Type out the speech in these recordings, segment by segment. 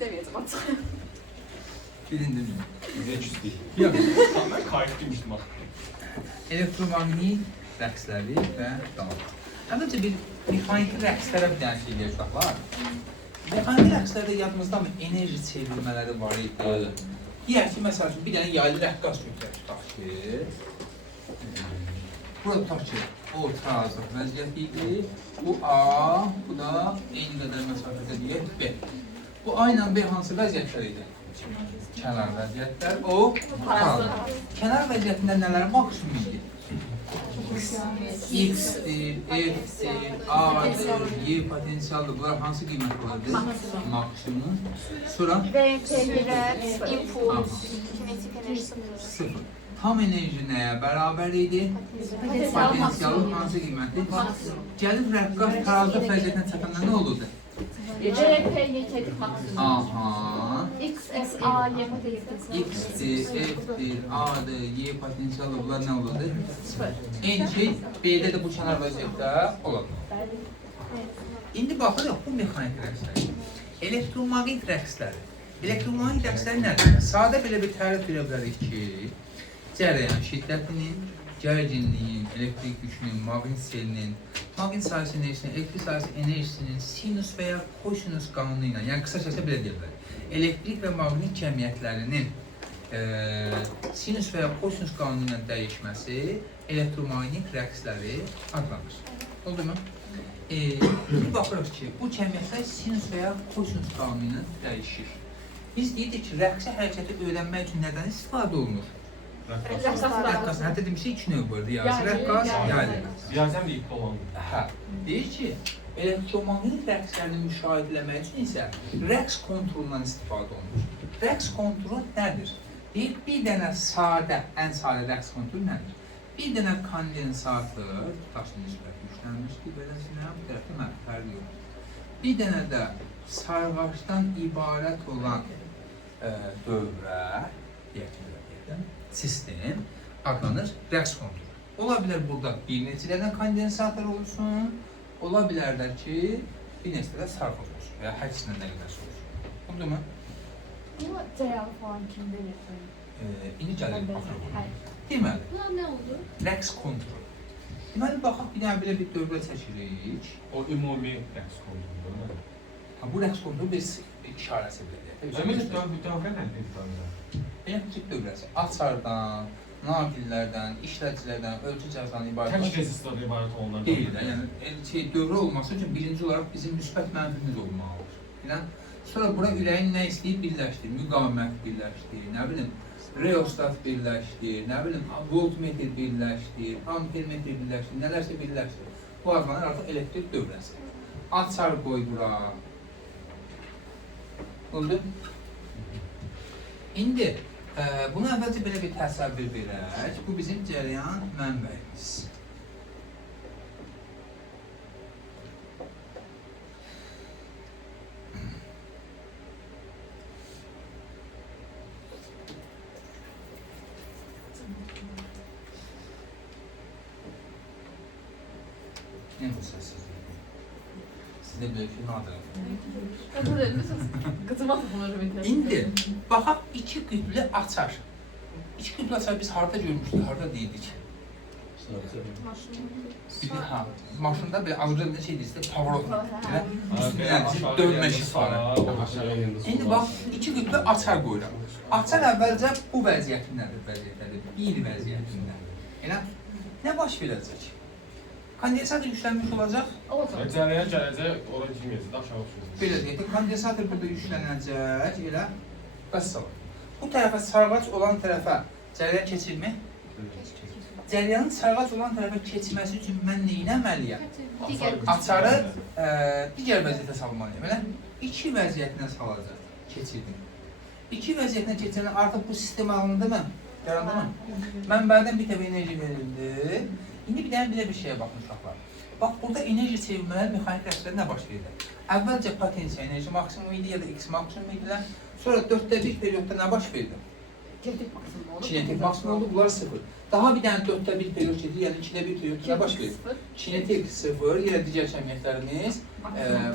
Demeyeceğim hatta. Birinde mi? Bize küs değil. Yok. Ben kayıt demiştim bak. Elektromagnetik rəqsləri və dalga. Əvvəlcə bir mexaniki rəqslərə bir dənə şey deyəcək var. Mexaniki rəqslərdə yadımızda enerji çevrilmələri var idi. Deyək ki, məsəl üçün bir dənə yaylı rəqqas götürək tutaq ki. Burada tutaq ki, o tarazlıq vəziyyəti idi. Bu A, bu da eyni qədər məsafədə deyək B. Bu A ilə B hansı vəziyyətlər idi? Kənar vəziyyətlər, o tarazlıq. Kənar vəziyyətində nələr maksimum idi? X-dir, F-dir, A-dır, Y potensialdır. Bunlar hansı qiymət vardır? Maksimum. Sonra? impuls, kinetik enerji Sıfır. Tam enerji nəyə bərabər idi? Potensialın hansı qiyməti? Gəlib rəqqas tarazlıq vəziyyətinə çatanda nə olurdu? Aha. X-dir, F-dir, A-dır, Y potensialı bunlar nə olurdu? Eyni şey B-də də bu kənar vəziyyətdə olacaq. İndi baxırıq bu mexanik rəqslər. Elektromagnetik rəqsləri. Elektromagnetik rəqsləri nədir? Sadə belə bir tərif verə bilərik ki, cərəyan şiddətinin, gərginliyin, elektrik gücünün, maqnit selinin, maqnit sahəsi enerjisinin, elektrik sahəsi enerjisinin sinus və ya kosinus qanunu ilə, yəni qısa şəkildə belə deyə bilərik. Elektrik və maqnit cəmiyyətlərinin sinus və ya kosinus qanunu ilə dəyişməsi elektromagnetik rəqsləri adlanır. Oldu mu? Bir baxırıq ki, bu cəmiyyətlər sinus və ya kosinus qanunu ilə dəyişir. Biz deyirik ki, rəqsi hərəkəti öyrənmək üçün nədən istifadə olunur? Rəqqas, hətta demişik iki növ var, riyazi rəqqas, yaylı rəqqas. Riyazəm deyib dolandı. Hə, deyir ki, elektromagnetik rəqslərini müşahidə etmək üçün isə rəqs kontrolundan istifadə olunur. Rəqs kontrolu nədir? Deyir, bir dənə sadə, ən sadə rəqs kontrolu nədir? Bir dənə kondensator, daşın nisbət yüklənmişdir, beləsinə, bu tərəfdə mənfərli yox. Bir dənə də sarğaçdan ibarət olan dövrə, sistem adlanır rəqs kontrolu. Ola bilər burada bir neçə dənə kondensator olsun, ola bilər də ki, bir neçə də sarğaç olsun və ya hər ikisindən nə qədərsə olsun. Oldu mu? Ama ceylan falan kim bilir? İndi gəlir baxırıq. Deməli, Bunlar ne oldu? rəqs kontrolu. Deməli, baxaq bir dənə belə bir dövrə çəkirik. O ümumi rəqs kontroldur. Bu rəqs kontrolu bir işarəsi belə. Ümumiyyətlə bir dövrə nədir ifadə? Elektrik dövrəsi açardan, naqillərdən, işlədicilərdən, ölçü cihazlarından ibarət Tək rezistordan ibarət olanlar deyil də. Yəni dövrə olması üçün birinci olaraq bizim müsbət mənfimiz olmalıdır. Yəni sonra bura ürəyin nə istəyib birləşdir, müqavimət birləşdir, nə bilim, reostat birləşdir, nə bilim, voltmetr birləşdir, ampermetr birləşdir, nələrsə birləşdir. Bu adlanır artıq elektrik dövrəsi. Açar qoy bura. Oldu? İndi buna əvvəlcə belə bir təsəvvür verək. Bu bizim cərəyan mənbəyimiz. Nə bu səssizlik? Sizdə belə ki, nadir. Qıtıma toxunur. İndi baxaq iki qütlü açar. İki qütlü açar biz harda görmüşdük, harda deyildik? Ha, maşında belə Azərbaycanda şey deyilsə, pavrot. Üstünə dönmə işarə. İndi bax, iki qütlü açar qoyuram. Açar əvvəlcə bu vəziyyətindədir, bir vəziyyətində. Elə nə baş verəcək? Kondensator yüklənmiş olacaq. Cərəyan gələcək, ora girməyəcək, aşağı düşəcək. Belə deyək, kondensator burada yüklənəcək, elə vəssalam. Bu tərəfə sarğaç olan tərəfə cərəyan keçirmi? Cərəyanın sarğaç olan tərəfə keçməsi üçün mən nə etməliyəm? Açarı digər vəziyyətə salmalıyam. Elə iki vəziyyətinə salacaq, keçirdim. İki vəziyyətinə keçirən artıq bu sistem alındı mı? Yarandı mı? Mənbədən bir dəfə enerji verildi. İndi bir dənə bir şeyə baxın uşaqlar. Bax, burada enerji çevirmələr mexanik rəqslərdə nə baş verir? Əvvəlcə potensiya enerji maksimum idi ya da x maksimum idilər. Sonra 4/1 periodda nə baş verdi? Kinetik maksimum oldu. Kinetik maksimum oldu, bunlar 0. Daha bir dənə 4/1 period gedir, yəni 2/1 periodda nə baş verir? Kinetik 0, yenə digər cəmiyyətlərimiz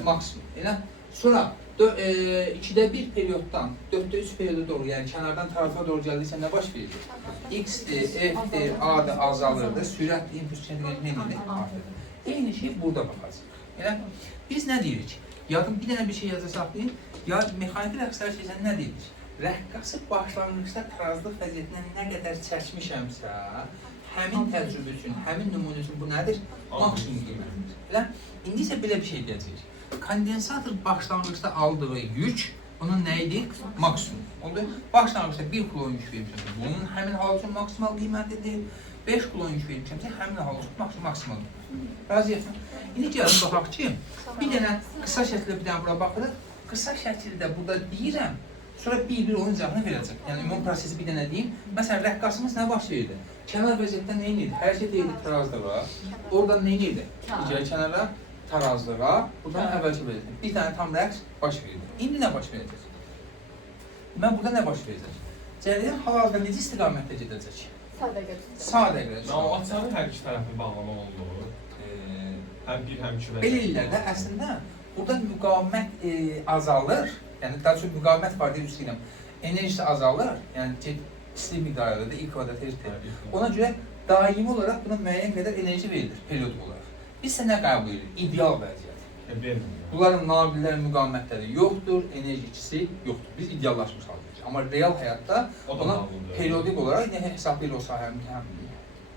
maksimum. Elə sonra 2'də 1 perioddan 4'də 3 periyoda doğru, yəni kənardan tarafa doğru gəldiysə nə baş verir? X-dir, F-dir, A-dır, azalır da, sürətli impuls çətinlik artır. Eyni şey burada baxacaq. Yəni, biz nə deyirik? Yadım bir dənə bir şey yazı saxlayın. Ya mexaniki rəqslər şeysən nə deyirik? Rəqqası başlanğıcda tarazlıq vəziyyətindən nə qədər çəkmişəmsə, həmin təcrübə üçün, həmin nümunə üçün bu nədir? Maksimum qiymətdir. Elə? İndi isə belə bir şey deyəcəyik. Kondensator başlanğıcda aldığı yük, onun nə idi? Maksimum. Oldu? Başlanğıcda 1 kilon yük vermişəmsə, bunun həmin hal üçün maksimal qiymətidir. 5 kilon yük vermişəmsə, həmin hal üçün maksimal qiymətidir. Razıyetin. İndi gəlin baxaq ki, bir dənə qısa şəkildə bir dənə bura baxırıq. Qısa şəkildə burada deyirəm, sonra bir oyuncağını verəcək. Yəni, ümumi prosesi bir dənə deyim. Məsələn, rəqqasımız nə baş verirdi? Kənar vəziyyətdə nə edirdi? Hərəkət edirdi tarazlığa. Oradan nə edirdi? Digər kənara tarazlığa. Buradan əvvəlki vəziyyətdə. Bir dənə tam rəqs baş verirdi. İndi nə baş verəcək? Mən burada nə baş verəcək? Cərəyan hal-hazırda necə istiqamətdə gedəcək? Sağ dəqiqə. Açarın hər iki tərəfi bağlama oldu. Həm bir, həm iki belə illərdə əslində burada müqavimət azalır. Yəni, daha çox müqavimət var deyil üstəyinəm. Enerjisi azalır. Yəni, isti miqdarda da ilk kvadratır. Ona görə daimi olaraq buna müəyyən qədər enerji verilir periyodik olaraq. Biz isə nə qəbul edirik? İdeal vəziyyət. Bunların nabillər müqavimətləri yoxdur, enerji ikisi yoxdur. Biz ideallaşmış halıyıq. Amma real həyatda ona periyodik olaraq hesablayır o sahənin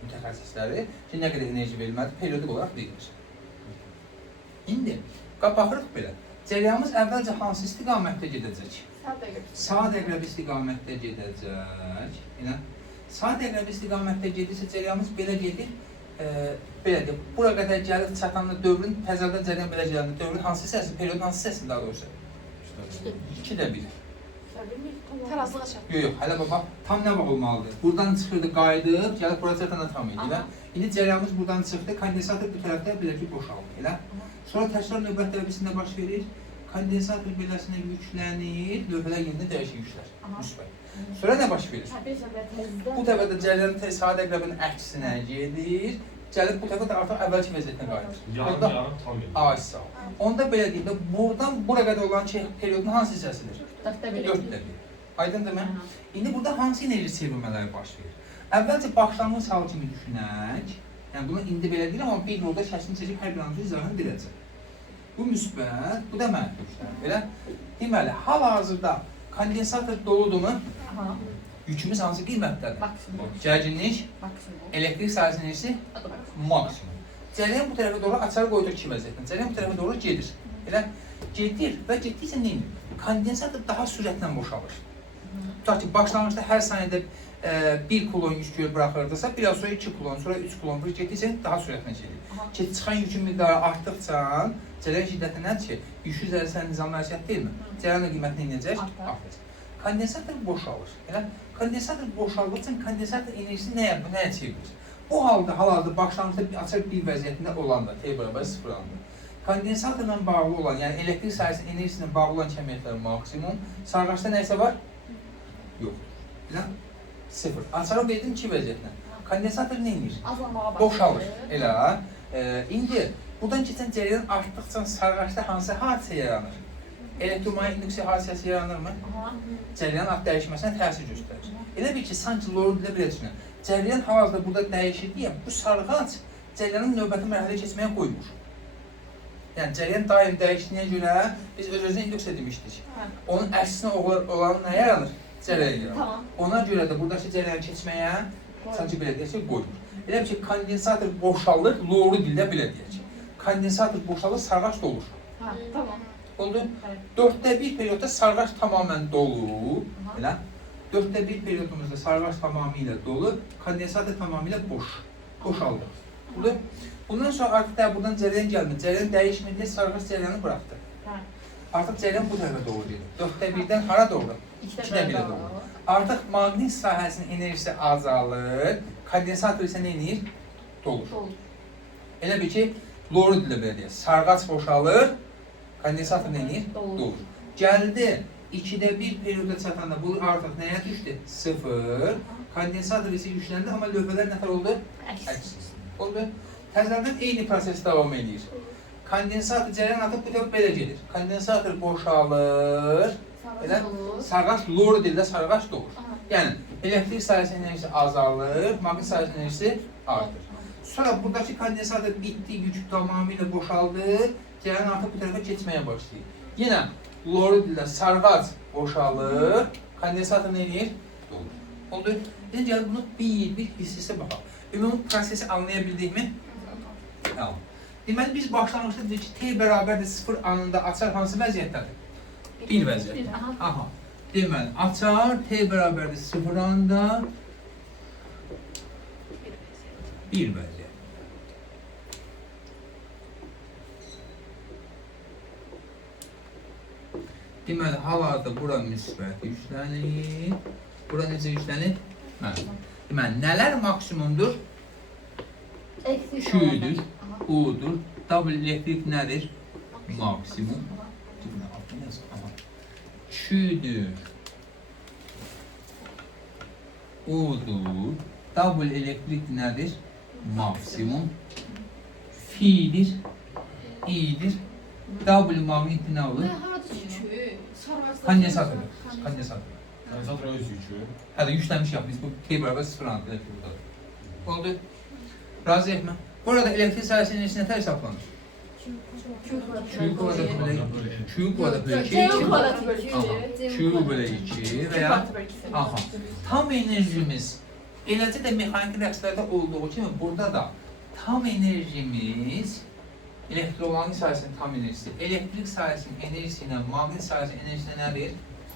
mütəxəssisləri ki, nə qədər enerji verilməlidir, periyodik olaraq deyilir. İndi, baxırıq belə. Cəryanımız əvvəlcə hansı istiqamətdə gedəcək? Sağ dəqrəb istiqamətdə gedəcək. Sağ dəqrəb istiqamətdə gedirsə, cəryanımız belə gedir. Belə deyək, bura qədər gəlib çatanda dövrün, təzərdən cəryan belə gələndə dövrün hansı hissəsi, periodun hansı hissəsini daha doğrusu? 2də 1. Tarazlığa çatdı. Yox, hələ bax, tam nə olmalıdır? Buradan çıxırdı, qayıdıb, gəlib bura çatanda tam idi. İndi cəryanımız buradan çıxdı, kondensator bu tərəfdə belə ki, boşaldı. Sonra təkrar növbət dərbəsində baş verir, kondensator beləsinə yüklənir, lövhələr yenidən dəyişik yüklər, müsbət. Sonra nə baş verir? Bu dəfə də cəryanın sağ dəqrəbinin əksinə gedir, gəlib bu dəfə də artıq əvvəlki vəziyyətinə qayıdır. Yarım tam gedir. Ay sağ ol. Onda belə deyim də, buradan bura qədər olan periyodun hansı hissəsidir? 4də 1. Aydındır mı? İndi burada hansı enerji çevrilmələri baş verir? Əvvəlcə başlanğıc halı kimi düşünək. Yəni bunu indi belə deyirəm, amma bir yolda şəklini çəkib hər bir anı izahını verəcək. Bu müsbət, bu da mənfi. Belə. Deməli, hal-hazırda kondensator doludurmu? Yükümüz hansı qiymətdədir? Gərginlik, elektrik sahəsi enerjisi maksimum. Cəryan bu tərəfə doğru açarı qoydur ki vəziyyətdən. Cəryan bu tərəfə doğru gedir. Elə gedir və getdikcə nə edir? Kondensator daha sürətlə boşalır. Tutaq ki, başlanğıcda hər saniyədə 1 kilon yük buraxırdısa, biraz sonra 2 kilon, sonra 3 kilon getdikcə daha sürətlə gedir. Ki, çıxan yükün miqdarı artdıqca, cəryan şiddəti nədir ki, yük üzərində nizamlı hərəkət deyilmi? Cəryanın qiyməti nə edəcək? Artacaq. Kondensator boşalır. Elə kondensator boşaldıqca kondensator enerjisi nəyə çevrilir? Bu halda hal-hazırda başlanğıcda açıq bir vəziyyətində olanda, T bərabər 0 olanda, kondensatorla bağlı olan, yəni elektrik sahəsi enerjisindən bağlı olan kəmiyyətlər maksimum, sarğaçda nəysə var? Yoxdur. Elə 0. Açarı verdim 2 vəziyyətlə. Kondensator nə edir? Boşalır. Elə. İndi buradan keçən cəryan artdıqca sarğaçda hansı hadisə yaranır? Elektromanyetik indüksiya hadisəsi yaranırmı? Cəryanın art dəyişməsinə təsir göstərir. Elə bil ki, sanki lorud ilə belə düşünün. Cəryan hal-hazırda burada dəyişir deyə, bu sarğac cəryanın növbəti mərhələyə keçməyə qoymur. Yəni, cəryan daim dəyişdiyinə görə biz öz-özünə indüksiya demişdik. Onun əksinə olan nə yaranır? Cəryan yaranır. Ona görə də buradakı cəryanı keçməyə sanki belə deyək ki, qoymur. Elə bil ki, kondensator boşalır, lorud dildə belə deyək. Kondensator boşalır, sarğac dolur. Oldu? 4də 1 periyodda sarğac tamamən dolu. Elə? 4də 1 periyodumuzda sarğac tamamilə dolu, kondensator tamamilə boşaldı. Oldu? Bundan sonra artıq da buradan cəryan gəlmir. Cəryan dəyişmir deyə sarğac cəryanı buraxdı. Artıq cəryan bu tərəfə doğru gedir. 4də 1-dən hara doğru? 2də 1-ə doğru. Artıq maqnit sahəsinin enerjisi azalır, kondensator isə nə edir? Dolur. Elə bil ki, lorud ilə belə deyək. Sarğac boşalır, kondensator nə edir? Dolur. Gəldi, 2də 1 periyoda çatanda bu artıq nəyə düşdü? 0. Kondensator isə yükləndi, amma lövhələr nətər oldu? Əksiz. Oldu. Təzərdən eyni proses davam edir. Kondensator cərəyan atıb bu tərəf belə gedir. Kondensator boşalır. Elə sarğaç loru dildə sarğaç doğur. Yəni elektrik sahəsinin enerjisi azalır, maqnit sahəsinin enerjisi artır. Sonra buradakı kondensator bitdi, yük tamamilə boşaldı, cərəyan artıq bu tərəfə keçməyə başlayır. Yenə loru dildə sarğaç boşalır, kondensator nə edir? Dolur. Oldu. İndi gəlin bunu bir hissə baxaq. Ümumi prosesi anlaya bildikmi? Tamam. Deməli biz başlanmışda dedik ki, t bərabərdir 0 anında açar hansı vəziyyətdədir? Bir vəziyyət. Aha. Deməli, açar t bərabərdir 0 anında bir vəziyyət. Deməli, hal-hazırda bura müsbət yüklənir. Bura necə yüklənir? Mənfi. Deməli, nələr maksimumdur? Q'dur, U'dur. W elektrik nədir? Maksimum. Q'dur, U'dur. W elektrik nədir? Maksimum. Fi'dir, İ'dir. W magneti nə olur? Kondensator. Kondensator. Kondensator öz yükü. Hələ yüklənmiş yap. Biz bu t bərabər 0 anında buradadır. Oldu. Razıyıq mı? Burada elektrik sahəsinin enerjisi nətər hesablanır? Q kvadratı bölü 2. Q bölü 2 və ya aha. Tam enerjimiz eləcə də mexaniki rəqslərdə olduğu kimi burada da tam enerjimiz elektromanqit sahəsinin tam enerjisi, elektrik sahəsinin enerjisi ilə maqnit sahəsinin enerjisi nədir?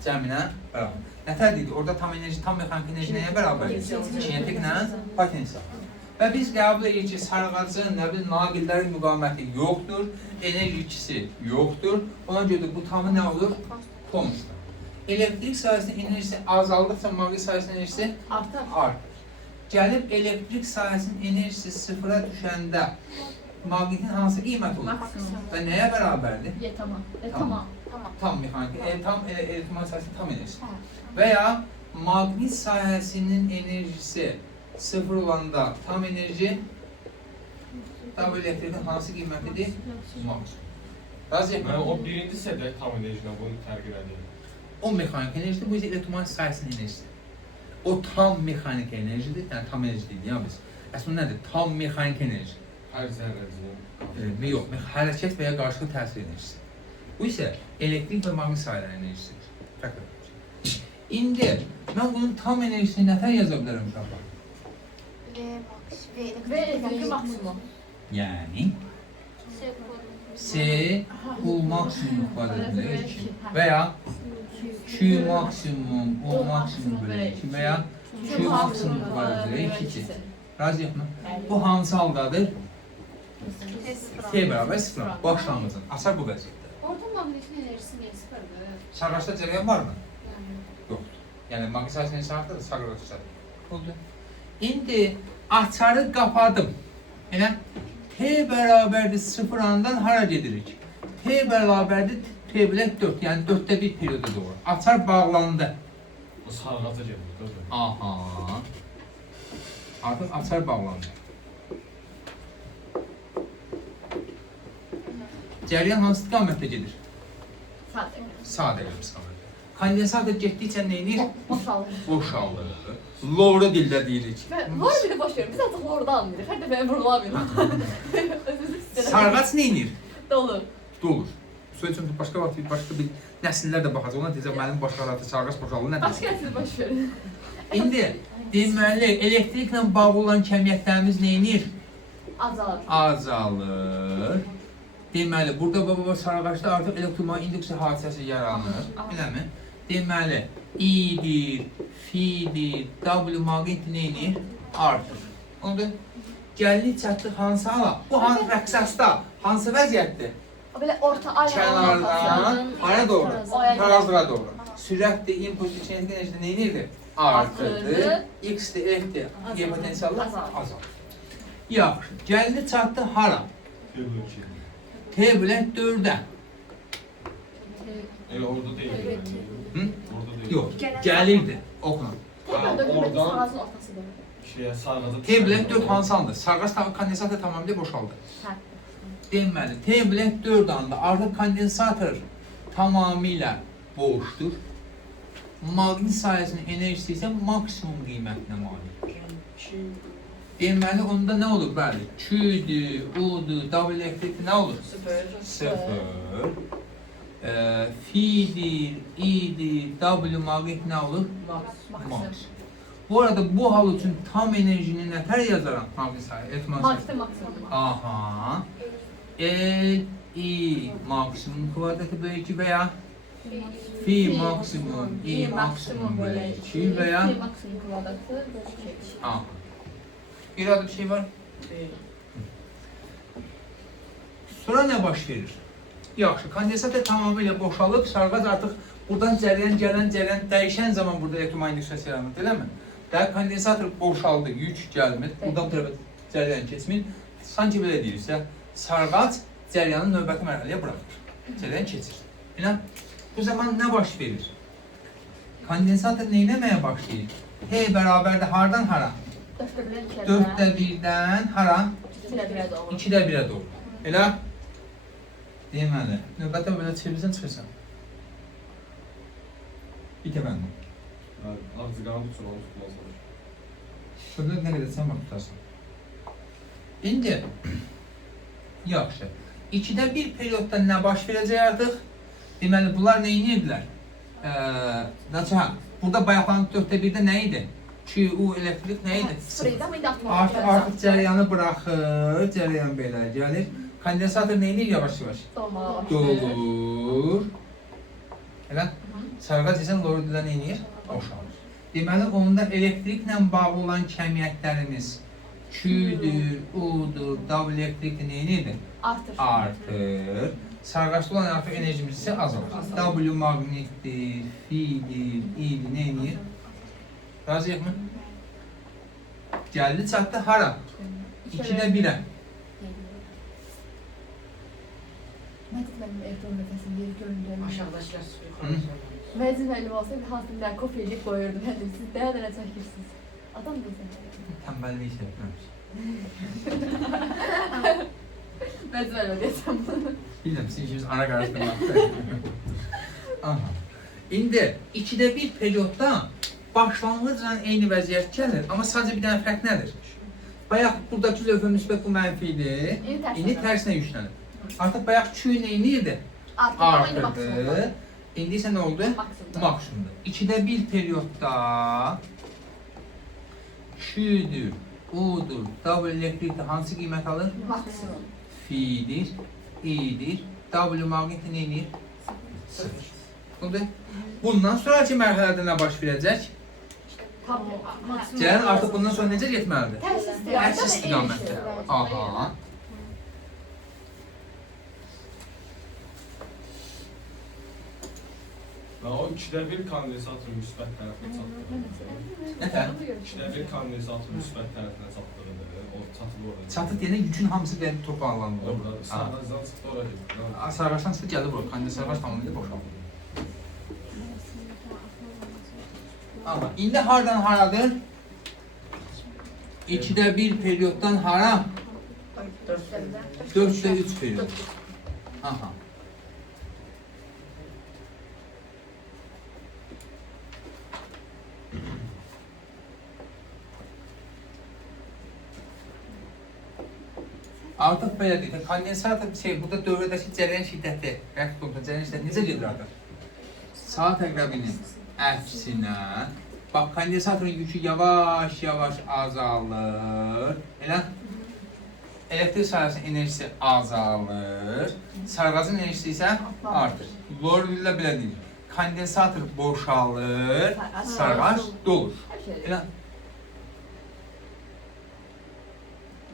Cəminə bərabər. Nətər dedik? Orada tam enerji, tam mexaniki enerji nəyə bərabərdir? Kinetiklə potensial. Və biz qəbul edirik ki, sarğacın, naqillərin müqaməti yoxdur, enerji ikisi yoxdur. Ona görə bu tamı nə olur? Konstantdır. Elektrik sahəsinin enerjisi azaldıqca maqnit sahəsinin enerjisi artar. Gəlib elektrik sahəsinin enerjisi sıfıra düşəndə maqnitin hansı qiymət olur? Və nəyə bərabərdir? Tam mexaniki, tam elektrik sahəsinin tam enerjisi. Və ya maqnit sahəsinin enerjisi sıfır olanda tam enerji W elektrikin hansı qiymətidir? Maksimum. Razıyıq mı? O birinci hissədə tam enerjidən bunun fərqi nədir? O mexaniki enerjidir, bu isə elektromanqit sahəsinin enerjisidir. O tam mexaniki enerjidir, yəni tam enerji deyil ya biz. Əslində nədir? Tam mexaniki enerji. Hər zərrəciyin. Yox, hərəkət və ya qarşılıqlı təsir enerjisi. Bu isə elektrik və maqnit sahələrinin enerjisidir. Fərqli. İndi mən bunun tam enerjisini nətər yaza bilərəm uşaqlar? Ve elektrik maksimum. Yəni S U maksimum kvadratı 2 və ya Q maksimum U maksimum bölü 2 və ya Q maksimum kvadratı 2. Razıyıq mı? Bu hansı haldadır? T bərabər 0. Başlanğıcın. Açar bu vəziyyətdə. Orta maqnitin enerjisi niyə sıfırdır? Sarğaçda cərəyan varmı? Yoxdur. Yəni maqnit sahəsinin enerjisi artırır, sarğaçda. Oldu. İndi açarı qapadım. Elə T bərabərdir 0 andan hara gedirik? T bərabərdir T bölək 4, yəni 4də 1 perioda doğru. Açar bağlandı. O sarğaca gedir. Aha. Artıq açar bağlandı. Cərəyan hansı istiqamətdə gedir? Sağ dəqiq istiqamətdə. Kondensator getdikcə nə edir? Boşalır. Loru dildə deyirik. Var bir de boş verin. Biz artık orada anlayırıq. Her dəfə vurgulamıyorum. Sarğaç nə edir? Dolu. Dolur. Söz üçün başqa bir nəsillər də baxacaq. Ona deyəcək, mənim başqalarında sarğaç boşalır. Nə Başka siz boş verin. İndi deməli elektriklə bağlı olan kəmiyyətlərimiz nə edir? Azalır. Deməli burada baba sarğaçda artıq elektromagnetik induksiya hadisəsi yaranır. Eləmi? Deməli İ'dir, Fi'dir, W maqniti nə edir? Artır. Onda gəlirik çatdıq hansı hala? Bu hansı rəqsasda hansı vəziyyətdir? Böyle orta aynen. Kənardan hara doğru? Tarazlığa doğru. Sürətdir, impulsdur, kinetik enerjide nə edirdi? Artırdı. X'dir, F'dir, Y potensiallar azalır. Yaxşı, gəldi çatdı hara? T bölək 4'ə. Elə orada deyil. Hı? Orada deyil. Yox, gəlirdi. Oxuna. Tekrar dökülmedi Oradan- sağazın ortasıdır. Sarğaca T bölək 4 hansı andır? Sarğaç tamamıyla kondensator tamamıyla boşaldı. Deməli, T-blek 4 anda artıq kondensator tamamilə boşdur. Maqnit sahəsinin enerjisi isə maksimum qiymətinə malikdir. Deməli, onda nə olur? Bəli, Q-dür, U-dur, W elektrikdir, nə olur? 0. Fi-dir, I-dir, W maqnit nə olur? Max. Bu arada bu hal üçün tam enerjini nətər yazaram? Maqnit sahə, Maksimum. Aha. L, I maksimum kvadratı bölü 2 veya Fi maksimum, I maksimum bölü 2 veya maksimum kvadratı bölü 2. Aha. İrade bir şey var. Sonra nə baş verir? Yaxşı, kondensator tamamilə boşalıb, sarğac artıq buradan cərəyan gələn dəyişən zaman burada elektromanyetik səs yaranır, eləmi? Daha kondensator boşaldı, yük gəlmir, buradan bu tərəfə cərəyan keçmir. Sanki belə deyirsə, sarğac cərəyanı növbəti mərhələyə buraxır. Cərəyan keçir. Yəni, bu zaman nə baş verir? Kondensator neynəməyə başlayır? H bərabərdə hardan hara? 4də 1-dən hara? 2də 1-ə doğru. Elə? Deməli, növbətə belə çevirsən çıxırsan. İtə məndən. Ağzıqanı tutsun, onu tutmazlar. Şurada nə qədər sən var tutarsan. İndi, yaxşı. 2də 1 periodda nə baş verəcək artıq? Deməli, bunlar nə edirdilər? Burada bayaqlanıb 4də 1-də nə idi? Q-U elektrik nə idi? Artıq cərəyanı buraxır, cərəyan belə gəlir. Kondensator nə edir yavaş-yavaş? Dolur. Elə? Sarğac isə lordidə nə edir? Boşalır. Deməli, onda elektriklə bağlı olan kəmiyyətlərimiz Q-dür, U-dur, W elektrikdir, nə edir? Artır. Sarğaçlı olan artıq enerjimiz isə azalır. W maqnitdir, Fi-dir, I-dir, nə edir? Razıyıq mı? Gəldi, çatdı hara? 2də 1-ə. Məcid mənim elektron nefəsini yeri göründürmüş. Aşağıdakiler suyu. Məcid mənim olsa bir hansından kopya edib qoyurdum. Həm də siz dəyə çəkirsiniz. Adam deyilsən. Tənbəllik etməmiş. Məcid mənim deyəcəm bunu. Bilməm, sizin işiniz ara qarışdırmaq. Aha. İndi 2də 1 periodda başlanğıcla eyni vəziyyət gəlir, amma sadəcə bir dənə fərq nədir? Bayaq buradakı lövhə müsbət bu mənfi idi, indi tərsinə yüklənir. Artıq bayaq Q neyini artırdı, indi isə nə oldu? Maksimumdur. 2də 1 periodda Q-dür, U-dur, W elektrikdir, hansı qiymət alır? Maksimum. Fi-dir, I-dir, W maqnitdir, neyini? 0. Bundan sonraki mərhələdə nə baş verəcək? Cərəyan artıq bundan sonra necə getməlidir? Tərs istiqamətdə. Aha. Və o 2də 1 kondensatorun müsbət tərəfinə çatdırır. Nətər? 2də 1 kondensatorun müsbət tərəfinə çatdırır. O çatılır orada. Çatı deyəndə yükün hamısı belə toparlanır. Orada sarğacdan çıxdı oraya gedir. Sarğaçdan çıxdı gəldi bura. Kondensatör tamamilə boşaldı. Amma indi hardan haradır? 2də 1 perioddan hara? 4də 3 periyod. Aha. Artıq belə deyək, kondensator burada dövrədəki cərəyan şiddəti, cərəyan şiddəti necə gedir artıq? Saat əqrəbinin əksinə, bax, kondensatorun yükü yavaş-yavaş azalır, elə? Elektrik sahəsinin enerjisi azalır, sarğacın enerjisi isə artır. Lordilə belə deyir, kondensator boşalır, sarğac dolur, elə?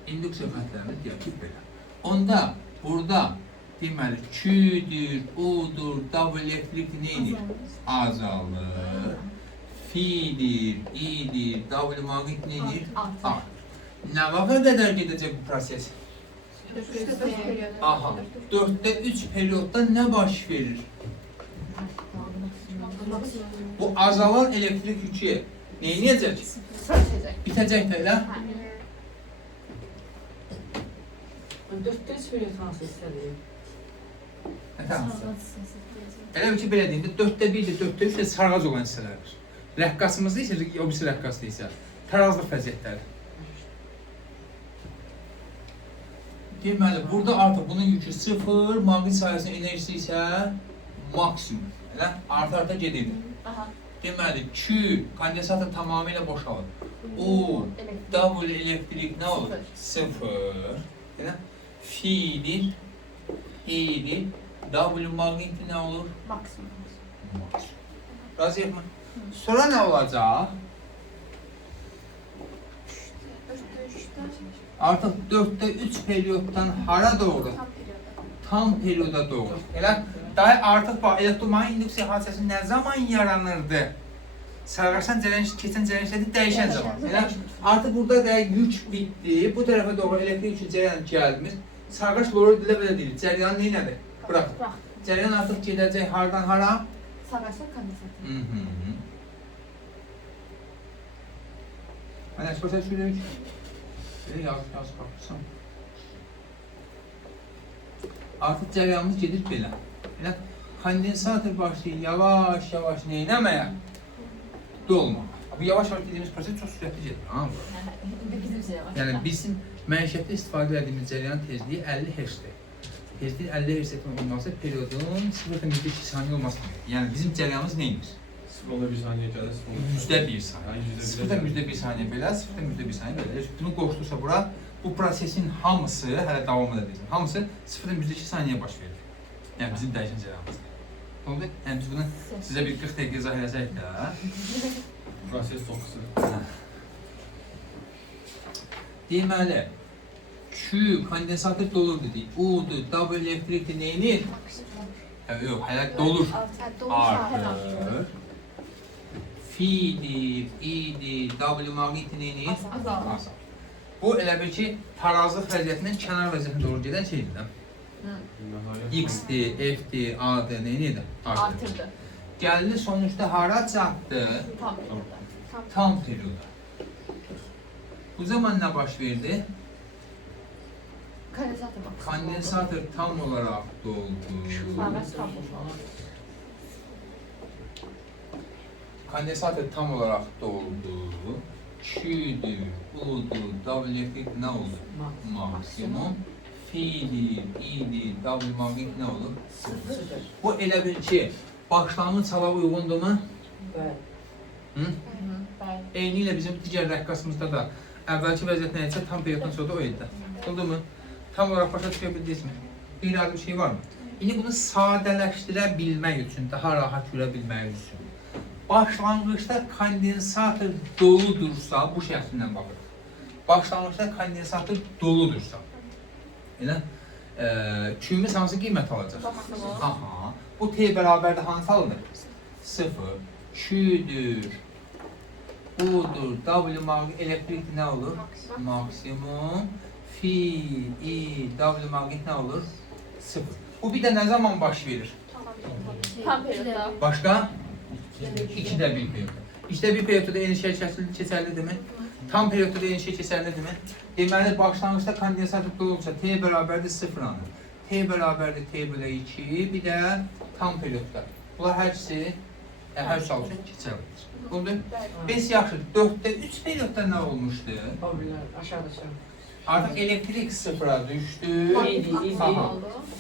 İnduksiya məhdələrini deyək ki, belə. Onda, burada, deməli, Q-dür, U-dur, W elektrikdir, neydir? Azalır. Fi-dir, I-dir, W maqnit neydir? Artır. Nə vaxt qədər gedəcək bu proses? Aha, 4də 3 periodda nə baş verir? Bu azalan elektrik yükü neyniyəcək? Bitəcək də elə? Dörtte üç period hansı hissədir? Tamam. Sarğac hissəsi deyəcək. Elə bir ki, belə deyim də, 4/1-dir, 4/3 də sarğac olan hissələrdir. Rəqqasımızda isə, o birisi rəqqasda isə tarazlıq vəziyyətləri. Deməli, burada artıq bunun yükü 0, maqnit sahəsinin enerjisi isə maksimum. Elə arta gedir. Aha. Deməli, Q kondensator tamamilə boşalır. O, W elektrik nə olur? 0. Elə F'dir, E'dir, W maqniti nə olur? Maksimum. Maksimum. Razıyıq mı? Sonra nə olacaq? Artıq 4/3 periyoddan hara doğru? Tam periyoda doğru. Elə daha artıq bax elektromagnetik induksiya hadisəsi nə zaman yaranırdı? Sarğaçdan keçən cərəyanlarda dəyişən zaman. Elə artıq burada da yük bitdi. Bu tərəfə doğru elektrik yükü cərəyan gəlmir. Sarğaç loru dilə belə deyil. Cərəyan nə elədi? Bırax. Cərəyan artıq gedəcək hardan hara? Sarğaçdan kondensator. Mən əsas söyləyim ki, yaz baxırsan. Artıq cərəyanımız gedir belə. Elə kondensator başlayır yavaş-yavaş nə etməyə? Dolmağa. Bu yavaş-yavaş dediyimiz proses çox sürətli gedir. Bizim şey var. Yəni bizim məişətdə istifadə etdiyimiz cərəyan tezliyi 50 Hz-dir. Tezliyin 50 Hz olması periyodun 0,2 saniyə olması deməkdir. Yəni bizim cərəyanımız nə edir? 0.1 saniyə gəlir, %1 saniyə. 0,1 saniyə belə, 0,1 saniyə belə. Bunu qoşdursa bura, bu prosesin hamısı, hələ davam edəcək, hamısı 0,2 saniyə baş verir. Yəni bizim dəyişən cərəyanımızdır. Oldu? Yəni biz bunu sizə bir 40 dəqiqə izah edəcək də. Proses çox qısa. Deməli, Q kondensator dolur dedik. U'dur, W elektrikdir, neyinir? Yox, hələ dolur. Artır. F'dir, E'dir, W maqniti neyinir? Azalır. Bu elə bir ki, tarazlıq vəziyyətindən kənar vəziyyətinə doğru gedən şeydir də. X'dir, F'dir, A'dır, neyinir? Artırdı. Gəldi sonuçda hara çatdı? Tam periyoda. Tam periyoda. Bu zaman nə baş verdi? Kondensator bak. Kondensator tam olaraq doldu. Sarğaç tam boşalır. Kondensator tam olaraq doldu. Q'dur, U'dur, W elektrik nə olur? Maksimum. F'dir, E'dir, W maqnit nə olur? Sıfır. Bu elə bil ki, başlanğıc hala uyğundurmu? Bəli. Bəli. Eyni ilə bizim digər rəqqasımızda da əvvəlki vəziyyət nə isə tam periyoddan sonra da o idi. Oldu mu? Tam olaraq başa düşə bildinizmi? İradi bir şey var mı? İndi bunu sadələşdirə bilmək üçün, daha rahat görə bilmək üçün. Başlanğıçda kondensator doludursa, bu şəklindən baxırıq. Başlanğıçda kondensator doludursa, elə Q'miz hansı qiymət alacaq? Aha, bu T bərabərdə hansı alınır? 0, Q'dur, U'dur, W maqnit elektrik nə olur? Maksimum. Fi, I, W maqnit nə olur? 0. Bu bir də nə zaman baş verir? Tam periyoda. Başqa? 2də 1 periyod. 2də 1 periyodda eyni şey keçərlidirmi? Tam periyodda eyni şey keçərlidirmi? Deməli, başlanğıçda kondensator dolursa T bərabərdir 0 anı. T bərabərdir T bölə 2, bir də tam periyodda. Bunlar hər ikisi hər sual üçün keçərlidir. Oldu? Biz yaxşı, 4/3 periyodda nə olmuşdu? Babiller aşağıda aşağı. Artıq elektrik sıfıra düşdü. Aha.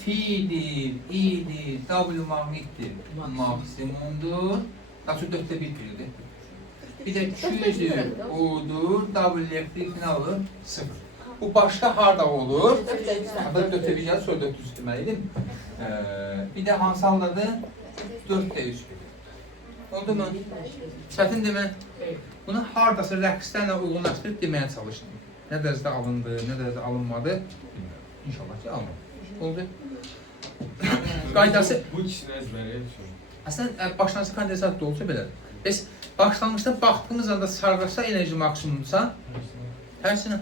F'dir, E'dir, W maqnitdir. Maksimumdur. Daha çox 4/1 periyodu. Bir də Q'dur, U'dur, W elektrik nə olur? 0. Bu başqa harda olur? Hatta 4/1 gəlir, sonra 400 deməliydim. Bir də hansı haldadır? 4/3 period. Oldu mu? Çətin demə. Bunu hardasa rəqslərlə uyğunlaşdırıb deməyə çalışdım. Nə dərəcədə alındı, nə dərəcədə alınmadı bilmirəm. İnşallah ki, alınmadı. Oldu. Qaydası... Bu ikisini əzbərəyə düşün. Əslən, başlanğıcda kondensator olsa belədir. Biz başlanğıcda baxdığımız anda sarğaçda enerji maksimumsa, tərsinə.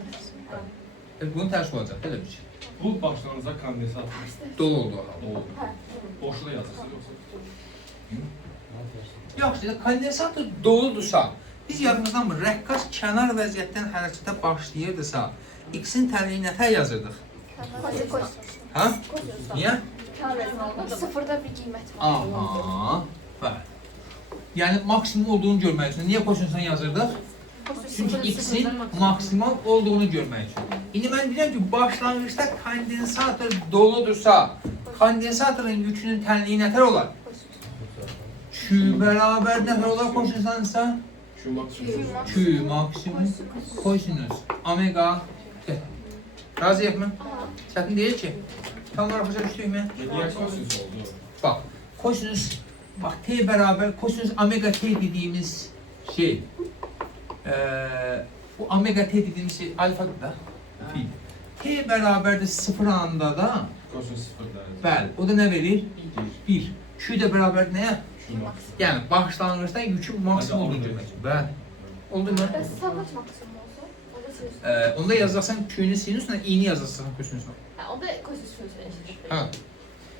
Bunun tərsi olacaq, belə bir şey. Bu başlanğıcda kondensator. Dolu olduğu hal. Oldu. Boşluğa yazırsın yoxsa? Yaxşı, kondensator doludursa, biz yadımızdan mı, rəqqas kənar vəziyyətdən hərəkətə başlayırdısa, X-in tənliyi nətər yazırdıq? Ha? Niye? Sıfırda bir qiymət var. Aha. Bəli. Yəni maksimum olduğunu görmək üçün niyə kosinüsdən yazırdıq? Çünki x-in maksimal olduğunu görmək üçün. İndi mən deyirəm ki, başlanğıçda kondensator doludursa, kondensatorun yükünün tənliyi nətər olar? Q bərabər nətər olar kosinüsdansa? Şu maksimum. Q maksimum kosinüs omega t. Razıyıq mı? Çətin deyil ki. Tamam, başa düşdük mü? Niye kosinüs oldu? Bak, kosinüs, bak t beraber kosinüs omega t dediğimiz şey, bu omega t dediğimiz şey alfadır da, fil. T beraber de sıfır anda da, Kosinüs sıfırdan. bəli, o da ne verir? 1. Q de beraber neye? Şu maksimum. Yani başlangıçta yükün maksimum olduğunu görmek. Bəli. Oldu mu? Bəs savaş maksimum olsa? O da sinüs. Onda yazacaksan Q'nin sinüsünə, i'ni yazacaksan kosinüsünə. O da kosinüs eşitdir. Ha.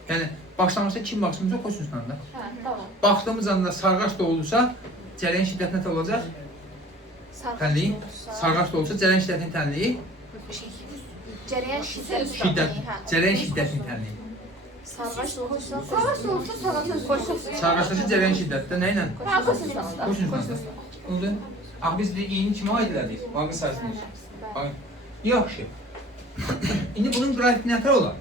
Yani başlangıçta kim maksimumsa kosinüsünə da. Hə, tamam. Baktığımız anda sarğaç da olursa, cərəyan şiddəti nə olacaq? Tənliyi. Sarğaç da olursa, cərəyan şiddətinin tənliyi. Cərəyan şiddəti. Şiddət. Cərəyan şiddətinin tənliyi. Sarğaç olursa, Savaş da olsa savaş Sarğaçdakı cərəyan şiddətdə nə ilə? Hə, kosinüs. Kosinüslə. Oldu. Ax biz i'ni kimə aid elədik? Vaqı sayısını. Bax. Yaxşı. İndi bunun qrafiki nətər olar?